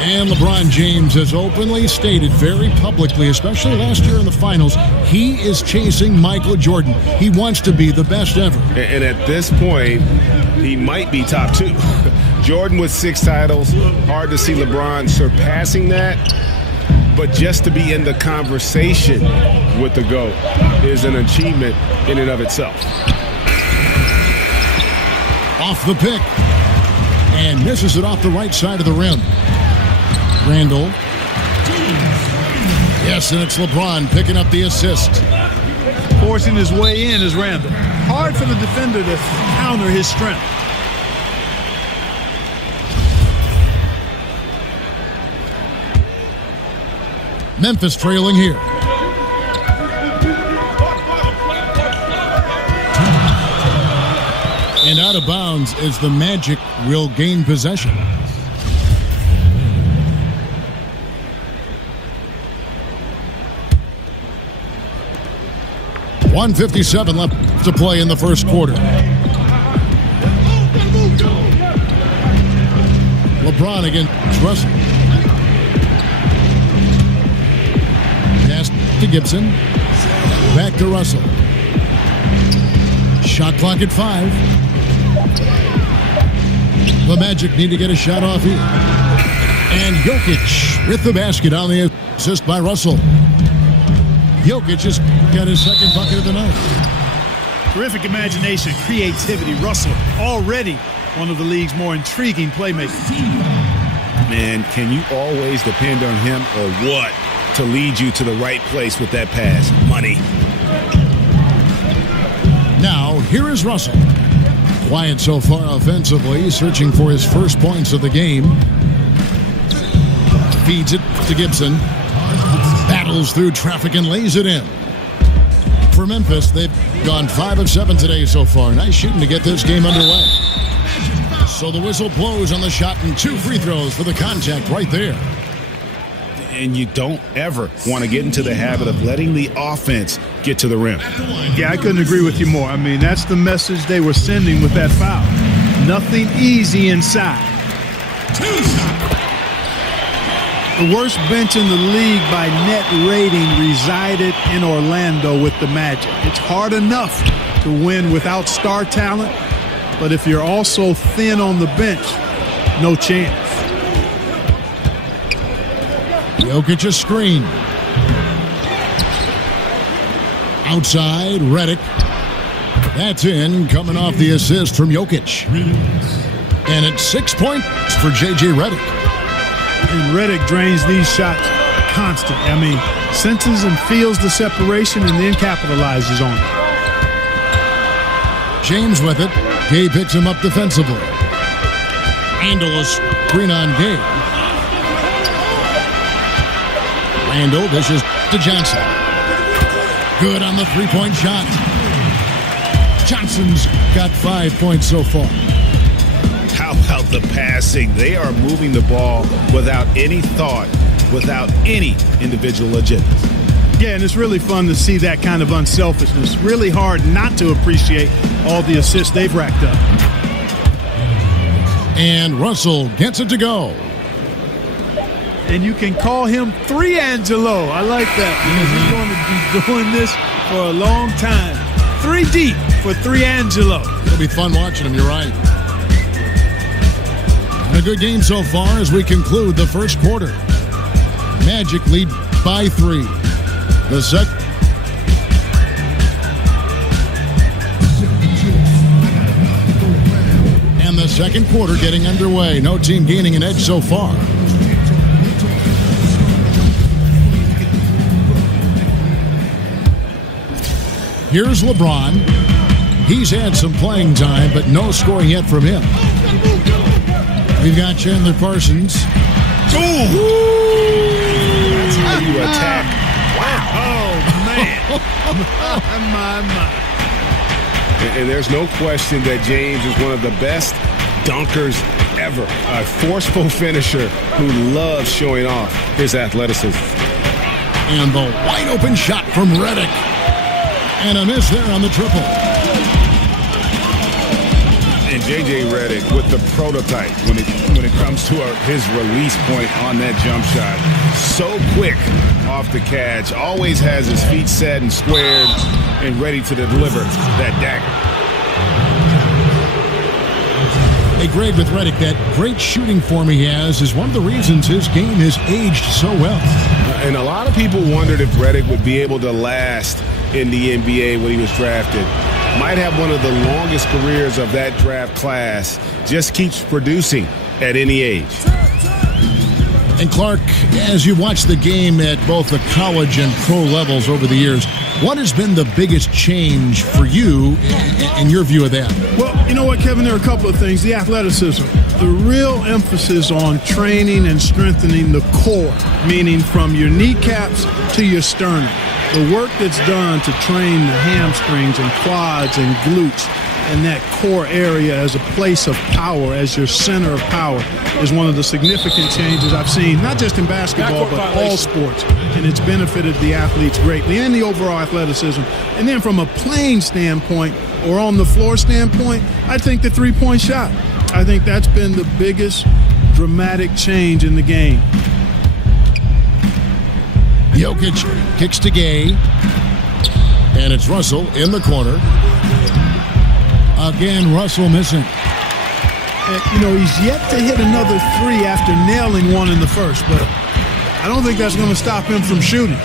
And LeBron James has openly stated very publicly, especially last year in the finals, he is chasing Michael Jordan. He wants to be the best ever. And at this point, he might be top 2. Jordan with 6 titles. Hard to see LeBron surpassing that. But just to be in the conversation with the GOAT is an achievement in and of itself. Off the pick. And misses it off the right side of the rim. Randall. Yes, and it's LeBron picking up the assist. Forcing his way in is Randall. Hard for the defender to counter his strength. Memphis trailing here. And out of bounds as the Magic will gain possession. .157 left to play in the first quarter. LeBron against Russell. Pass to Gibson. Back to Russell. Shot clock at 5. The Magic need to get a shot off here. And Jokic with the basket on the assist by Russell. Jokic just got his second bucket of the night. Terrific imagination, creativity. Russell already one of the league's more intriguing playmakers. Man, can you always depend on him or what to lead you to the right place with that pass? Money. Now, here is Russell. Quiet so far offensively, searching for his first points of the game. Feeds it to Gibson. Battles through traffic and lays it in. For Memphis, they've gone 5 of 7 today so far. Nice shooting to get this game underway. So the whistle blows on the shot and 2 free throws for the contact right there. And you don't ever want to get into the habit of letting the offense get to the rim. Yeah, I couldn't agree with you more. I mean, that's the message they were sending with that foul. Nothing easy inside. The worst bench in the league by net rating resided in Orlando with the Magic. It's hard enough to win without star talent, but if you're also thin on the bench, no chance. Jokic a screen. Outside, Redick. That's in, coming off the assist from Jokic. And it's 6 points for J.J. Redick. And Redick drains these shots constantly. I mean, senses and feels the separation and then capitalizes on it. James with it. Gay picks him up defensively. Randall a screen on Gay. Randall dishes to Johnson. Good on the three-point shot. Johnson's got 5 points so far. How about the passing? They are moving the ball without any thought, without any individual agendas. Yeah, and it's really fun to see that kind of unselfishness. Really hard not to appreciate all the assists they've racked up. And Russell gets it to go. And you can call him 3 Angelo. I like that because he's going to be doing this for a long time. 3 deep for 3 Angelo. It'll be fun watching him, you're right. A good game so far as we conclude the first quarter. Magic lead by 3. The Second quarter getting underway. No team gaining an edge so far. Here's LeBron. He's had some playing time, but no scoring yet from him. We've got Chandler Parsons. Ooh. That's how you attack. Wow. Oh, man. my. And there's no question that James is one of the best dunkers ever. A forceful finisher who loves showing off his athleticism. And the wide open shot from Redick. And a miss there on the triple. And J.J. Redick with the prototype when it comes to his release point on that jump shot. So quick off the catch. Always has his feet set and squared and ready to deliver that dagger. Hey, Greg, with Redick, that great shooting form he has is one of the reasons his game has aged so well. And a lot of people wondered if Redick would be able to last in the NBA when he was drafted. Might have one of the longest careers of that draft class. Just keeps producing at any age. And Clark, as you watch the game at both the college and pro levels over the years, what has been the biggest change for you in your view of that? Well, you know what, Kevin? There are a couple of things. The athleticism. The real emphasis on training and strengthening the core, meaning from your kneecaps to your sternum. The work that's done to train the hamstrings and quads and glutes and that core area as a place of power, as your center of power, is one of the significant changes I've seen, not just in basketball, but all sports. And it's benefited the athletes greatly and the overall athleticism. And then from a playing standpoint or on the floor standpoint, I think the three-point shot. I think that's been the biggest dramatic change in the game. Jokic kicks to Gay. And it's Russell in the corner. Again, Russell missing. And, you know, he's yet to hit another three after nailing one in the first, but I don't think that's going to stop him from shooting.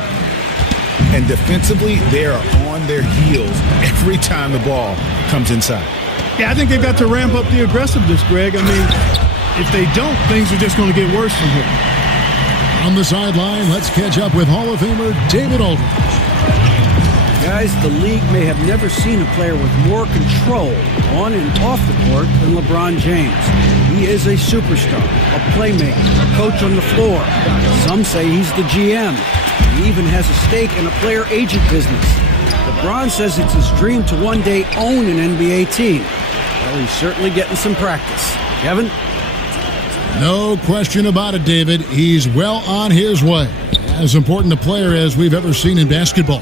And defensively, they are on their heels every time the ball comes inside. Yeah, I think they've got to ramp up the aggressiveness, Greg. I mean, if they don't, things are just going to get worse from here. On the sideline, let's catch up with Hall of Famer David Aldridge. Guys, the league may have never seen a player with more control on and off the court than LeBron James. He is a superstar, a playmaker, a coach on the floor. Some say he's the GM. He even has a stake in a player agent business. LeBron says it's his dream to one day own an NBA team. Well, he's certainly getting some practice. Kevin? No question about it, David. He's well on his way. As important a player as we've ever seen in basketball.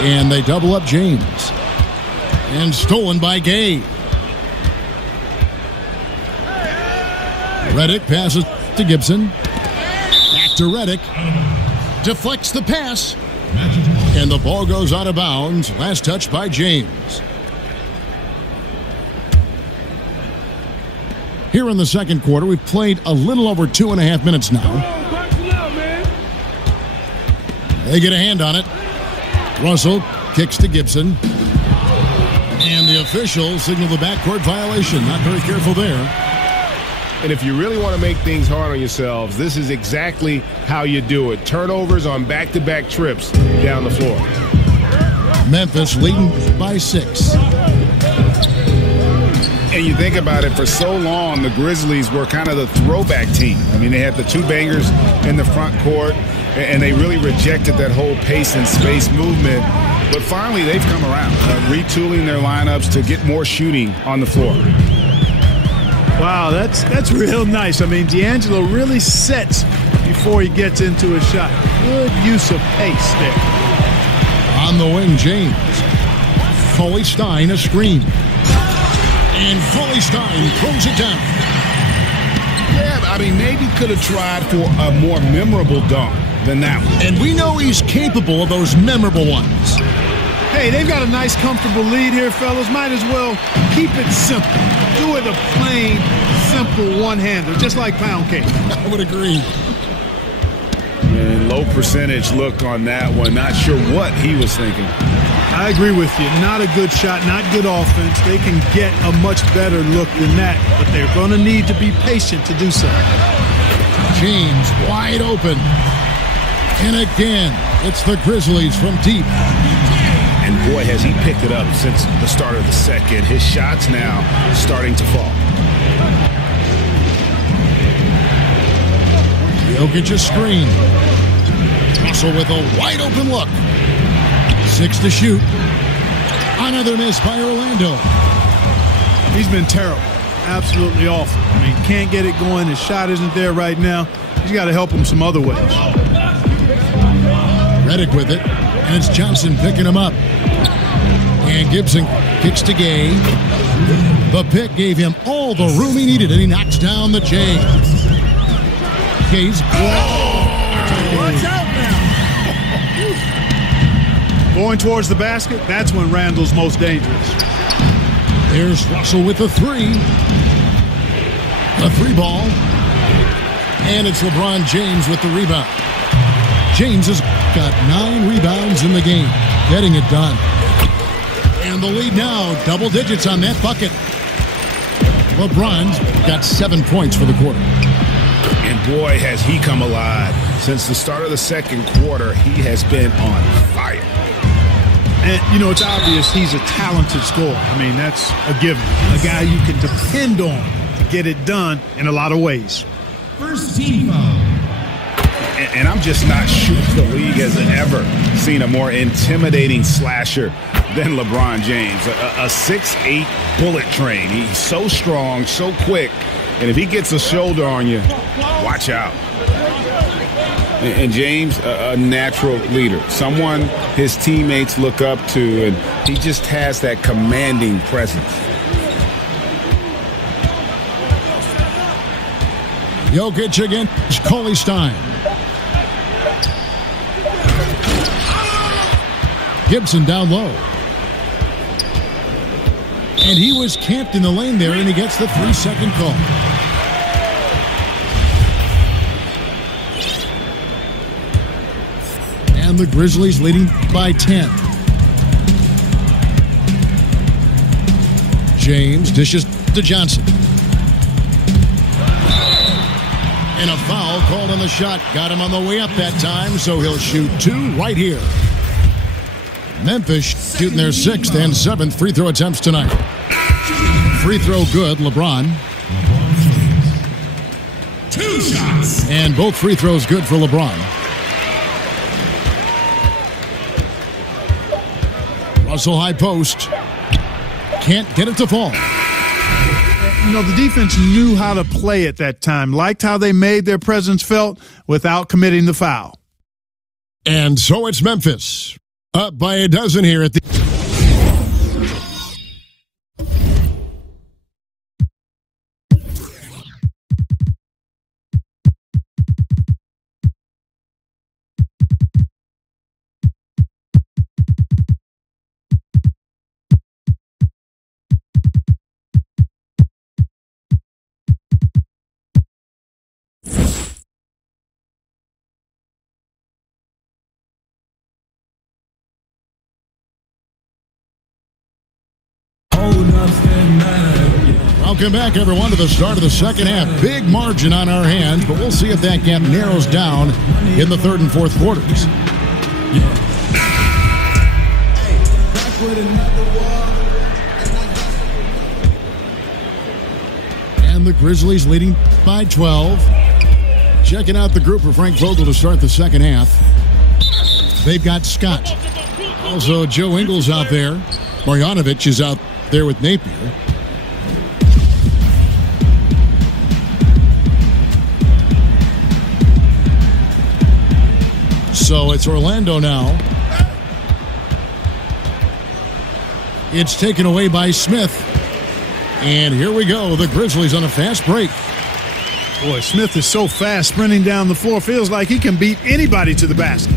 And they double up James. And stolen by Gay. Redick passes to Gibson. Back to Redick. Deflects the pass. And the ball goes out of bounds. Last touch by James. Here in the second quarter, we've played a little over 2.5 minutes now. They get a hand on it. Russell kicks to Gibson. And the officials signal the backcourt violation. Not very careful there. And if you really want to make things hard on yourselves, this is exactly how you do it. Turnovers on back-to-back trips down the floor. Memphis leading by 6. And you think about it, for so long, the Grizzlies were kind of the throwback team. I mean, they had the two bangers in the front court, and they really rejected that whole pace and space movement. But finally, they've come around, retooling their lineups to get more shooting on the floor. Wow, that's real nice. I mean, D'Angelo really sets before he gets into a shot. Good use of pace there. On the wing, James. Foley Stein, a screen. And Foley Stein throws it down. Yeah, I mean, maybe could have tried for a more memorable dunk than that one. And we know he's capable of those memorable ones. Hey, they've got a nice, comfortable lead here, fellas. Might as well keep it simple. Do it a plain, simple one-hander, just like pound cake. I would agree. And low percentage look on that one. Not sure what he was thinking. I agree with you. Not a good shot, not good offense. They can get a much better look than that, but they're going to need to be patient to do so. James wide open. And again, it's the Grizzlies from deep. And boy, has he picked it up since the start of the second. His shots now starting to fall. Jokic a screen. Russell with a wide open look. 6 to shoot. Another miss by Orlando. He's been terrible. Absolutely awful. I mean, can't get it going. His shot isn't there right now. He's got to help him some other ways. Redick with it. And it's Johnson picking him up. And Gibson kicks to Gay. The pick gave him all the room he needed, and he knocks down the J. Gay's. Watch out now. Going towards the basket, that's when Randall's most dangerous. There's Russell with the three. A three ball. And it's LeBron James with the rebound. James has got 9 rebounds in the game, getting it done. And the lead now, double digits on that bucket. LeBron's got 7 points for the quarter. And boy, has he come alive. Since the start of the second quarter, he has been on fire. And, you know, it's obvious he's a talented scorer. I mean, that's a given. A guy you can depend on to get it done in a lot of ways. First team foul. And I'm just not sure the league has ever seen a more intimidating slasher than LeBron James. A 6'8" bullet train. He's so strong, so quick. And if he gets a shoulder on you, watch out. And James, a natural leader, someone his teammates look up to, and he just has that commanding presence. Jokic against Cauley Stein. Gibson down low. And he was camped in the lane there, and he gets the 3-second call. And the Grizzlies leading by 10. James dishes to Johnson. And a foul called on the shot. Got him on the way up that time, so he'll shoot 2 right here. Memphis shooting their 6th and 7th free throw attempts tonight. Free throw good, LeBron. 2 shots. And both free throws good for LeBron. Russell high post. Can't get it to fall. You know, the defense knew how to play at that time, liked how they made their presence felt without committing the foul. And so it's Memphis. Up by a dozen here at the... Welcome back, everyone, to the start of the second half. Big margin on our hands, but we'll see if that gap narrows down in the third and fourth quarters. And the Grizzlies leading by 12. Checking out the group for Frank Vogel to start the second half. They've got Scott. Also, Joe Ingles out there. Marjanovic is out there with Napier. So it's Orlando now. It's taken away by Smith. And here we go. The Grizzlies on a fast break. Boy, Smith is so fast sprinting down the floor. Feels like he can beat anybody to the basket.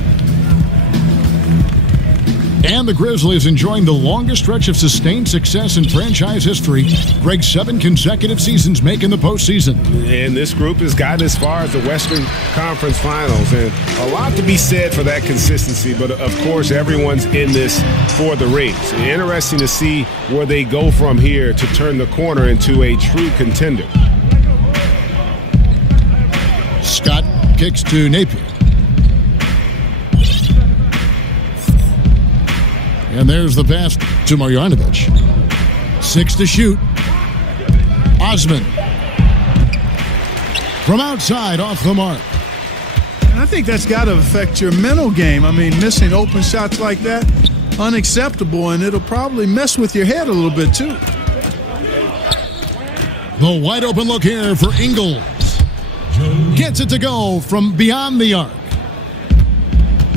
And the Grizzlies enjoying the longest stretch of sustained success in franchise history. Greg, 7 consecutive seasons making the postseason. And this group has gotten as far as the Western Conference Finals. And a lot to be said for that consistency. But, of course, everyone's in this for the rings. Interesting to see where they go from here to turn the corner into a true contender. Scott kicks to Napier. And there's the pass to Marjanovic. 6 to shoot. Osman. From outside, off the mark. And I think that's got to affect your mental game. I mean, missing open shots like that, unacceptable, and it'll probably mess with your head a little bit, too. The wide open look here for Ingles. Gets it to go from beyond the arc.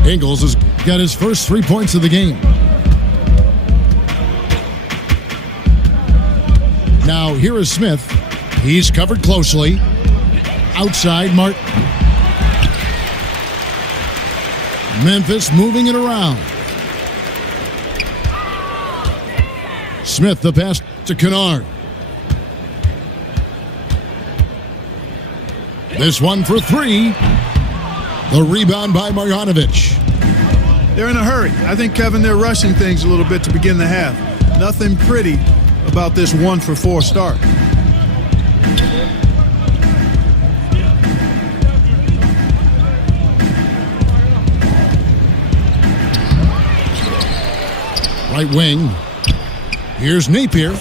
Ingles has got his first 3 points of the game. Now, here is Smith. He's covered closely. Outside, Martin. Memphis moving it around. Smith, the pass to Kennard. This one for 3. The rebound by Marjanovic. They're in a hurry. I think, Kevin, they're rushing things a little bit to begin the half. Nothing pretty about this 1-for-4 start. Right wing. Here's Napier.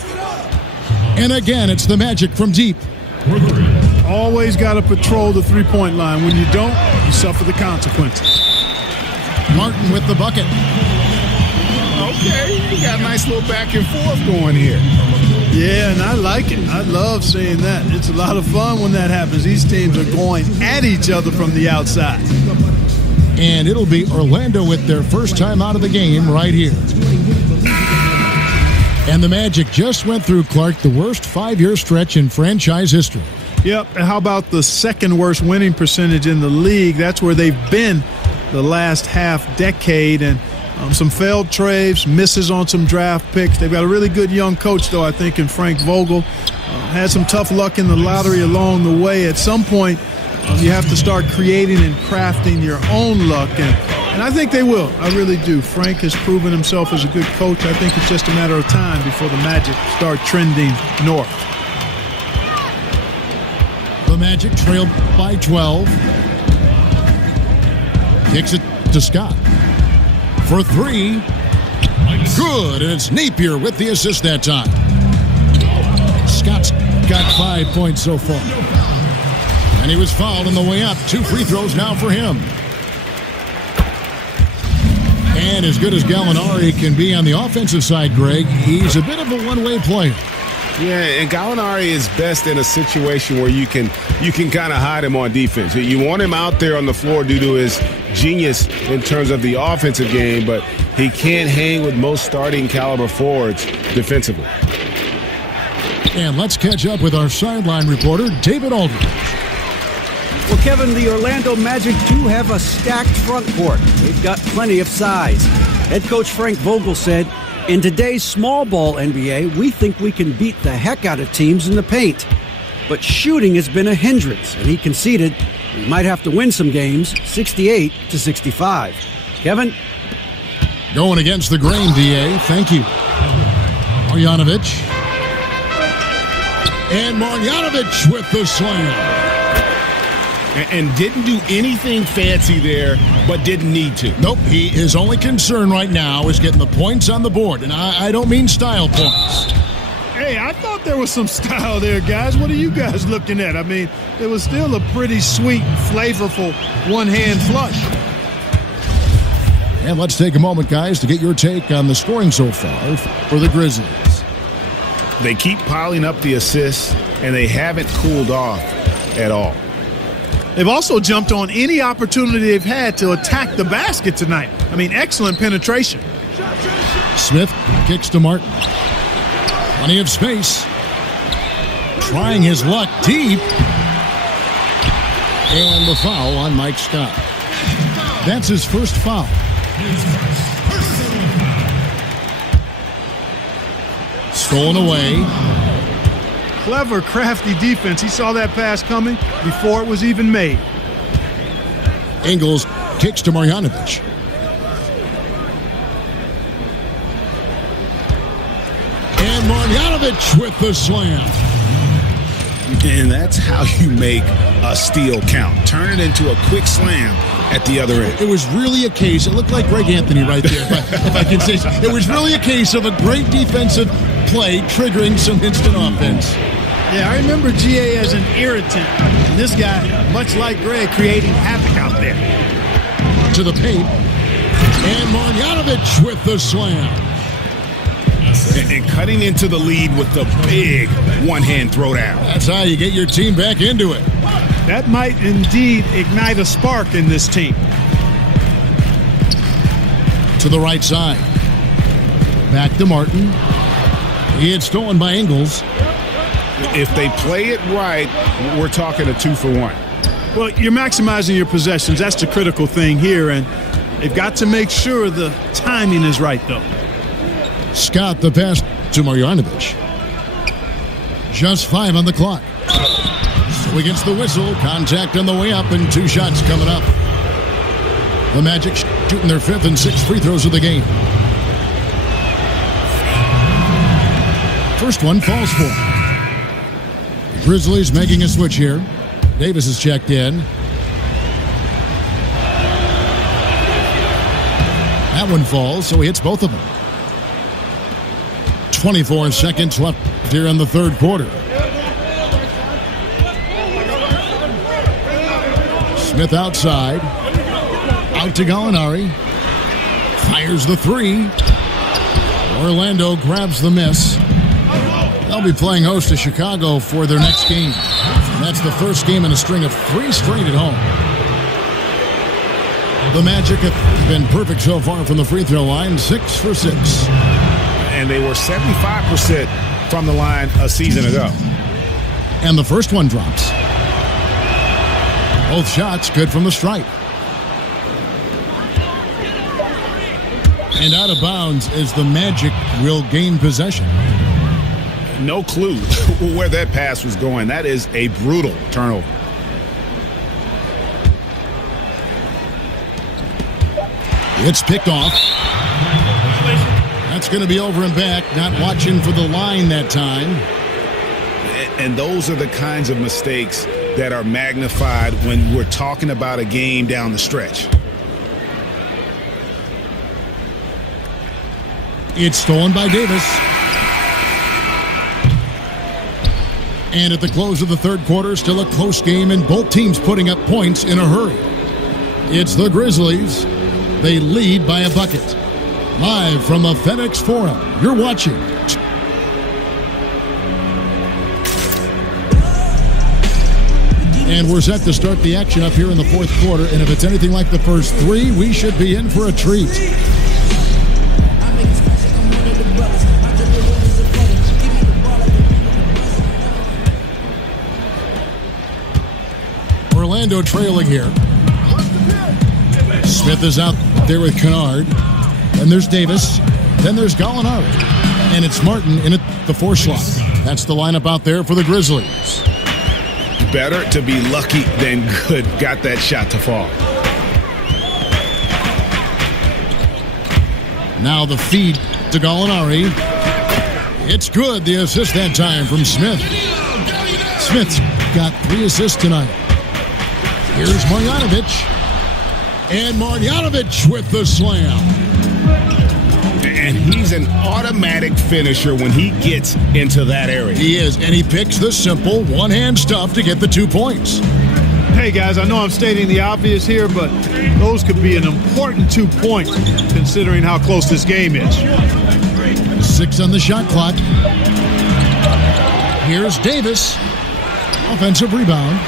And again, it's the Magic from deep. Always got to patrol the three-point line. When you don't, you suffer the consequences. Martin with the bucket. Okay, you got a nice little back and forth going here. Yeah, and I like it. I love seeing that. It's a lot of fun when that happens. These teams are going at each other from the outside. And it'll be Orlando with their first time out of the game right here. And the Magic just went through, Clark, the worst 5-year stretch in franchise history. Yep, and how about the second worst winning percentage in the league? That's where they've been the last half decade, and some failed trades, misses on some draft picks. They've got a really good young coach, though, I think, in Frank Vogel. Had some tough luck in the lottery along the way. At some point, you have to start creating and crafting your own luck, and I think they will. I really do. Frank has proven himself as a good coach. I think it's just a matter of time before the Magic start trending north. The Magic trailed by 12. Kicks it to Scott. For 3. Good, and it's Napier with the assist that time. Scott's got 5 points so far. And he was fouled on the way up. 2 free throws now for him. And as good as Gallinari can be on the offensive side, Greg, he's a bit of a one-way player. Yeah, and Gallinari is best in a situation where you can kind of hide him on defense. You want him out there on the floor due to his genius in terms of the offensive game, but he can't hang with most starting caliber forwards defensively. And let's catch up with our sideline reporter, David Aldridge. Well, Kevin, the Orlando Magic do have a stacked front court. They've got plenty of size. Head coach Frank Vogel said, "In today's small ball NBA, we think we can beat the heck out of teams in the paint. But shooting has been a hindrance, and he conceded we might have to win some games, 68-65. Kevin? Going against the grain, D.A. Thank you. Marjanovic. And Marjanovic with the slam. And didn't do anything fancy there, but didn't need to. Nope, his only concern right now is getting the points on the board. And I don't mean style points. Hey, I thought there was some style there, guys. What are you guys looking at? I mean, it was still a pretty sweet, flavorful one-hand flush. And let's take a moment, guys, to get your take on the scoring so far for the Grizzlies. They keep piling up the assists, and they haven't cooled off at all. They've also jumped on any opportunity they've had to attack the basket tonight. I mean, excellent penetration. Smith kicks to Martin. Plenty of space. Trying his luck deep. And the foul on Mike Scott. That's his first foul. Stolen away. Clever, crafty defense. He saw that pass coming before it was even made. Ingles kicks to Marjanovic. And Marjanovic with the slam. And that's how you make a steal count. Turn it into a quick slam at the other end. It was really a case, it looked like Greg Anthony right there, if I can say so. It was really a case of a great defensive play triggering some instant offense. Yeah, I remember GA as an irritant. And this guy, much like Greg, creating havoc out there. To the paint. And Marjanovic with the slam. And cutting into the lead with the big one-hand throwdown. That's how you get your team back into it. That might indeed ignite a spark in this team. To the right side. Back to Martin. He had stolen by Ingles. If they play it right, we're talking a 2-for-1. Well, you're maximizing your possessions. That's the critical thing here, and they've got to make sure the timing is right, though. Scott the pass to Marjanovic. Just 5 on the clock. So he gets the whistle. Contact on the way up and 2 shots coming up. The Magic shooting their 5th and 6th free throws of the game. First one falls for. The Grizzlies making a switch here. Davis is checked in. That one falls, so he hits both of them. 24 seconds left here in the third quarter. Smith outside. Out to Gallinari. Fires the 3. Orlando grabs the miss. They'll be playing host to Chicago for their next game. And that's the first game in a string of 3 straight at home. The Magic have been perfect so far from the free throw line, 6 for 6. And they were 75% from the line a season ago. And the first one drops. Both shots good from the stripe. And out of bounds as the Magic will gain possession. No clue where that pass was going. That is a brutal turnover. It's picked off. That's going to be over and back. Not watching for the line that time. And those are the kinds of mistakes that are magnified when we're talking about a game down the stretch. It's stolen by Davis. And at the close of the third quarter, still a close game and both teams putting up points in a hurry. It's the Grizzlies. They lead by a bucket. Live from the FedEx Forum, you're watching. And we're set to start the action up here in the fourth quarter. And if it's anything like the first 3, we should be in for a treat. Orlando trailing here. Smith is out there with Kennard. Then there's Davis. Then there's Gallinari. And it's Martin in at the 4 slot. That's the lineup out there for the Grizzlies. Better to be lucky than good. Got that shot to fall. Now the feed to Gallinari. It's good. The assist that time from Smith. Smith's got 3 assists tonight. Here's Marjanovic. And Marjanovic with the slam. And he's an automatic finisher when he gets into that area. He is, and he picks the simple one-hand stuff to get the 2 points. Hey, guys, I know I'm stating the obvious here, but those could be an important 2 points considering how close this game is. 6 on the shot clock. Here's Davis. Offensive rebound.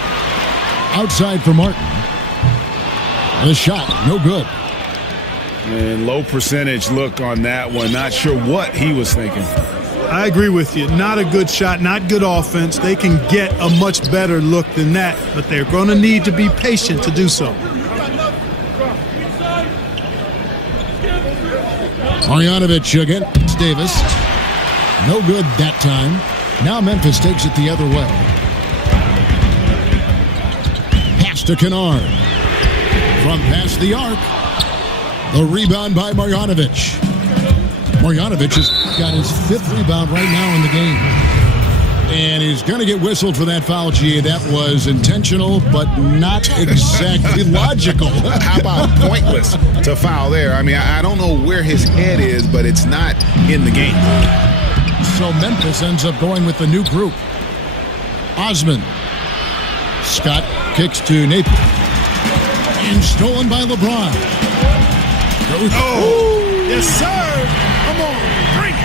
Outside for Martin. The shot, no good. And low percentage look on that one. Not sure what he was thinking. I agree with you. Not a good shot, not good offense. They can get a much better look than that, but they're going to need to be patient to do so. Marjanovic against Davis. No good that time. Now Memphis takes it the other way. Pass to Kennard. From past the arc. The rebound by Marjanovic. Marjanovic has got his 5th rebound right now in the game. And he's going to get whistled for that foul, G. That was intentional, but not exactly logical. How about pointless to foul there? I mean, I don't know where his head is, but it's not in the game. So Memphis ends up going with the new group. Osman. Scott kicks to Napier. And stolen by LeBron. Oh, yes, sir. Come on, bring it.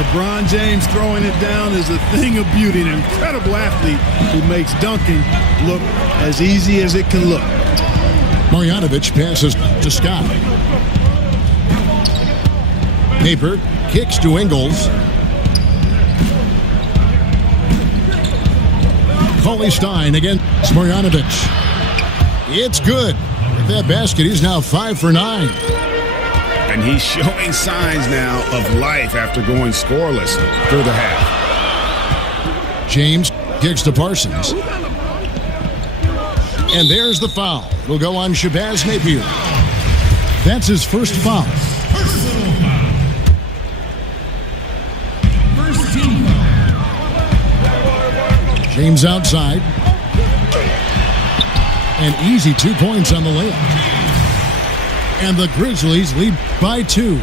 LeBron James throwing it down is a thing of beauty. An incredible athlete who makes dunking look as easy as it can look. Marjanovic passes to Scott. Napier kicks to Ingles. Coley Stein against Marjanovic. It's good. With that basket, he's now 5 for 9. And he's showing signs now of life after going scoreless through the half. James kicks to Parsons. And there's the foul. It'll go on Shabazz Napier. That's his first foul. First team foul. James outside. An easy 2 points on the layup. And the Grizzlies lead by 2.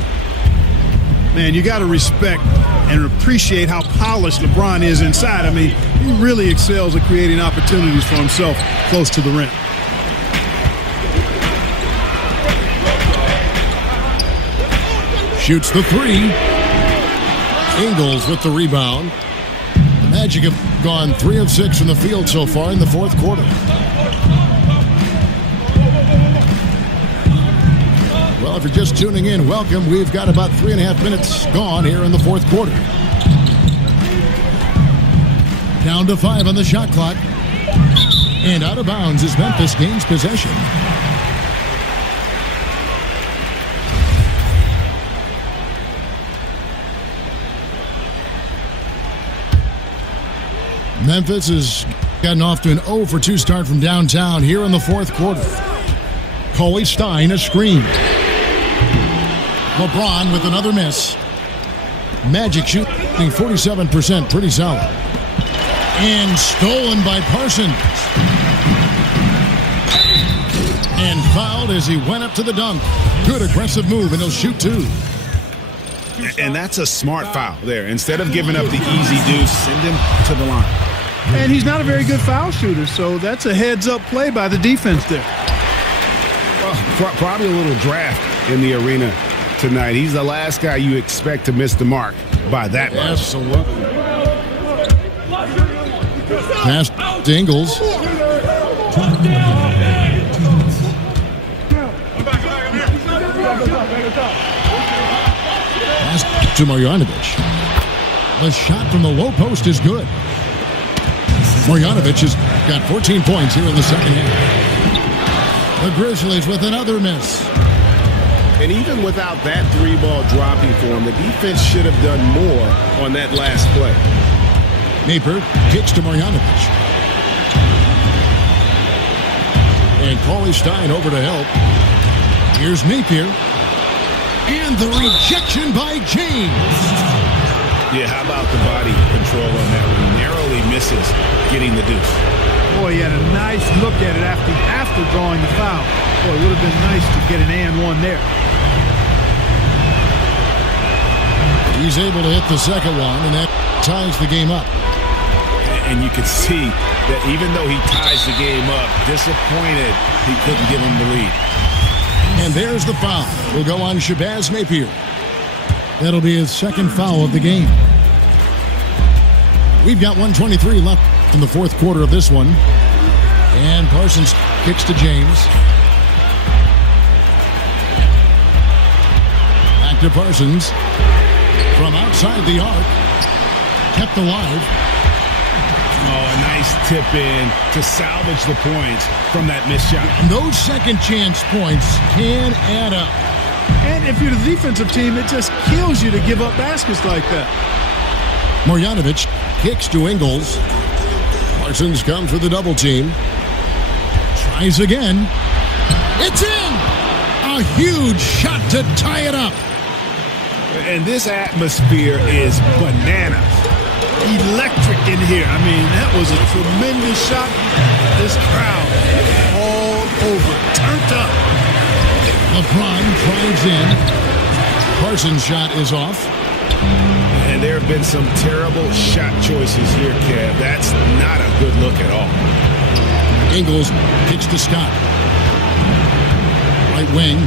Man, you got to respect and appreciate how polished LeBron is inside. I mean, he really excels at creating opportunities for himself close to the rim. Shoots the 3. Ingles with the rebound. The Magic have gone 3 of 6 from the field so far in the fourth quarter. Well, if you're just tuning in, welcome. We've got about 3.5 minutes gone here in the fourth quarter. Down to 5 on the shot clock. And out of bounds as Memphis gains possession. Memphis has gotten off to an 0 for 2 start from downtown here in the fourth quarter. Coley Stein, a screen. LeBron with another miss. Magic shooting 47%, pretty solid. And stolen by Parsons. And fouled as he went up to the dunk. Good aggressive move, and he'll shoot 2. And that's a smart foul there. Instead of giving up the easy deuce, send him to the line. And he's not a very good foul shooter, so that's a heads-up play by the defense there. Well, probably a little draft in the arena tonight. He's the last guy you expect to miss the mark by that much. Absolutely. Pass to Ingles. Pass to Marjanovic. The shot from the low post is good. Marjanovic has got 14 points here in the second half. The Grizzlies with another miss. And even without that 3-ball dropping for him, the defense should have done more on that last play. Napier kicks to Marjanovic. And Coley Stein over to help. Here's Napier. And the rejection by James. Yeah, how about the body control on that one? Narrowly misses getting the deuce. Boy, he had a nice look at it after drawing the foul. Boy, it would have been nice to get an and one there. He's able to hit the second one, and that ties the game up. And you can see that even though he ties the game up, disappointed he couldn't give him the lead. And there's the foul. Will go on Shabazz Napier. That'll be his second foul of the game. We've got 1:23 left in the fourth quarter of this one. And Parsons kicks to James. Back to Parsons. From outside the arc. Kept alive. Oh, a nice tip in to salvage the points from that missed shot. And those second chance points can add up. And if you're the defensive team, it just kills you to give up baskets like that. Marjanovic kicks to Ingles. Parsons comes with a double team. Tries again. It's in! A huge shot to tie it up. And this atmosphere is bananas. Electric in here. I mean, that was a tremendous shot. This crowd all over, turned up. LeBron drives in. Parsons' shot is off. And there have been some terrible shot choices here, Kev. That's not a good look at all. Ingles kicks to Scott. Right wing.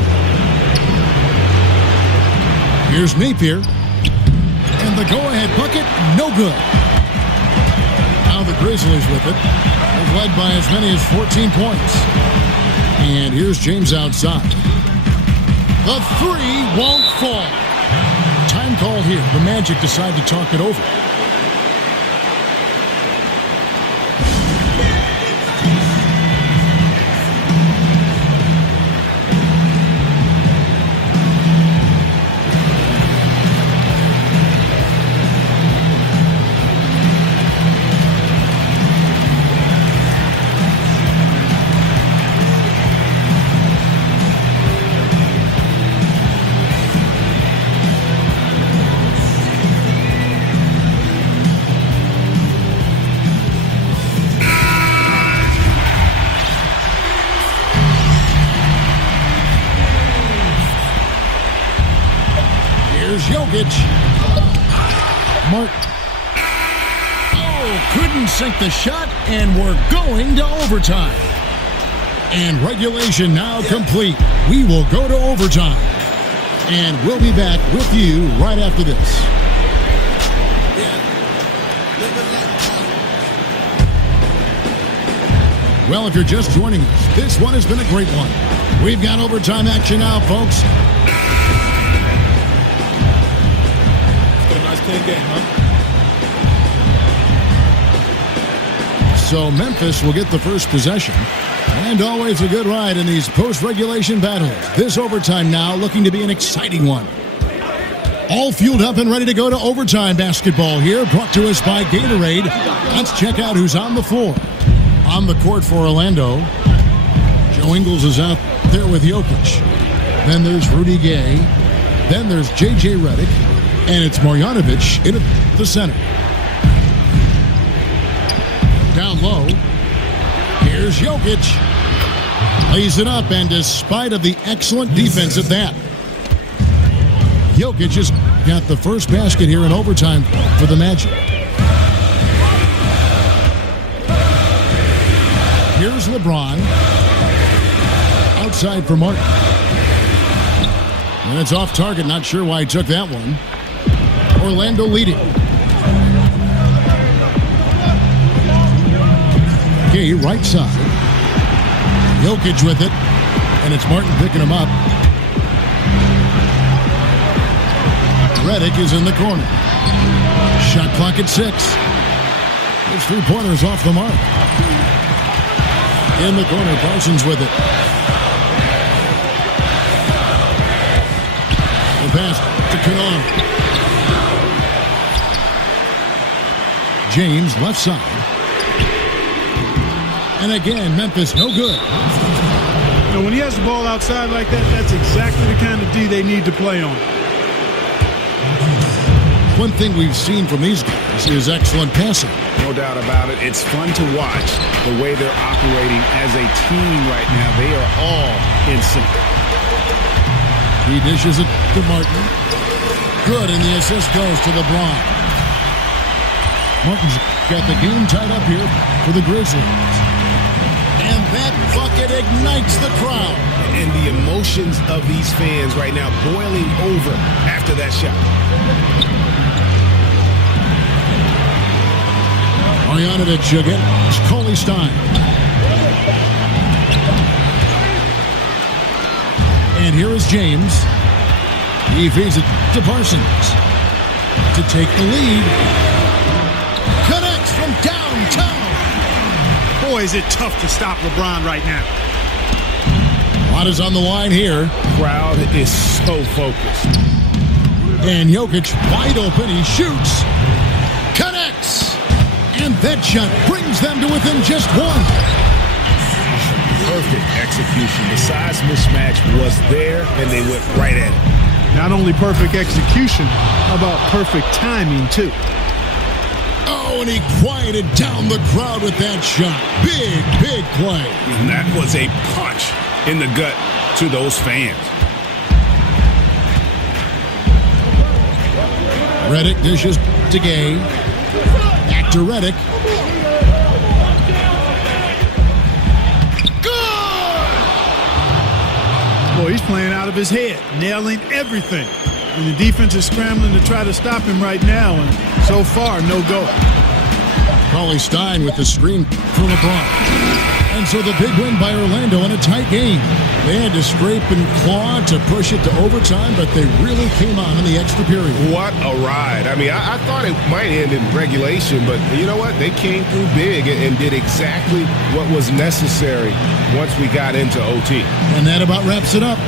Here's Napier. And the go-ahead bucket, no good. Now the Grizzlies with it. They've led by as many as 14 points. And here's James outside. The three won't fall. Time called here. The Magic decide to talk it over. Martin. Oh, couldn't sink the shot, and we're going to overtime. And regulation now complete. We will go to overtime. And we'll be back with you right after this. Well, if you're just joining us, this one has been a great one. We've got overtime action now, folks. Game, huh? So Memphis will get the first possession. And always a good ride in these post-regulation battles. This overtime now looking to be an exciting one. All fueled up and ready to go to overtime basketball here, brought to us by Gatorade. Let's check out who's on the floor. On the court for Orlando, Joe Ingles is out there with Jokic. Then there's Rudy Gay. Then there's J.J. Redick. And it's Marjanovic in the center. Down low. Here's Jokic. Lays it up, and despite of the excellent defense at that, Jokic just got the first basket here in overtime for the Magic. Here's LeBron. Outside for Martin. And it's off target. Not sure why he took that one. Orlando leading. Gay right side. Jokic with it. And it's Martin picking him up. Redick is in the corner. Shot clock at 6. His three-pointers off the mark. In the corner, Parsons with it. The pass to Cannon. James, left side. And again, Memphis, no good. You know, when he has the ball outside like that, that's exactly the kind of D they need to play on. One thing we've seen from these guys is excellent passing. No doubt about it. It's fun to watch the way they're operating as a team right now. They are all in sync. He dishes it to Martin. Good, and the assist goes to LeBron. Martin's got the game tied up here for the Grizzlies. And that bucket ignites the crowd. And the emotions of these fans right now boiling over after that shot. Marjanovic again. It's Coley Stein. And here is James. He feeds it to Parsons to take the lead. Connects from downtown. Boy, is it tough to stop LeBron right now. lot is on the line here. Crowd is so focused. And Jokic wide open. He shoots. Connects. And that shot brings them to within just one. Perfect execution. The size mismatch was there, and they went right at it. Not only perfect execution, how about perfect timing, too? Oh, and he quieted down the crowd with that shot. Big, big play. And that was a punch in the gut to those fans. Redick dishes to Gay. Back to Redick. Boy, he's playing out of his head, nailing everything. And the defense is scrambling to try to stop him right now, and so far, no go. Cauley-Stein with the screen for LeBron. And so the big win by Orlando in a tight game. They had to scrape and claw to push it to overtime, but they really came on in the extra period. What a ride. I mean, I thought it might end in regulation, but you know what? They came through big and did exactly what was necessary once we got into OT. And that about wraps it up.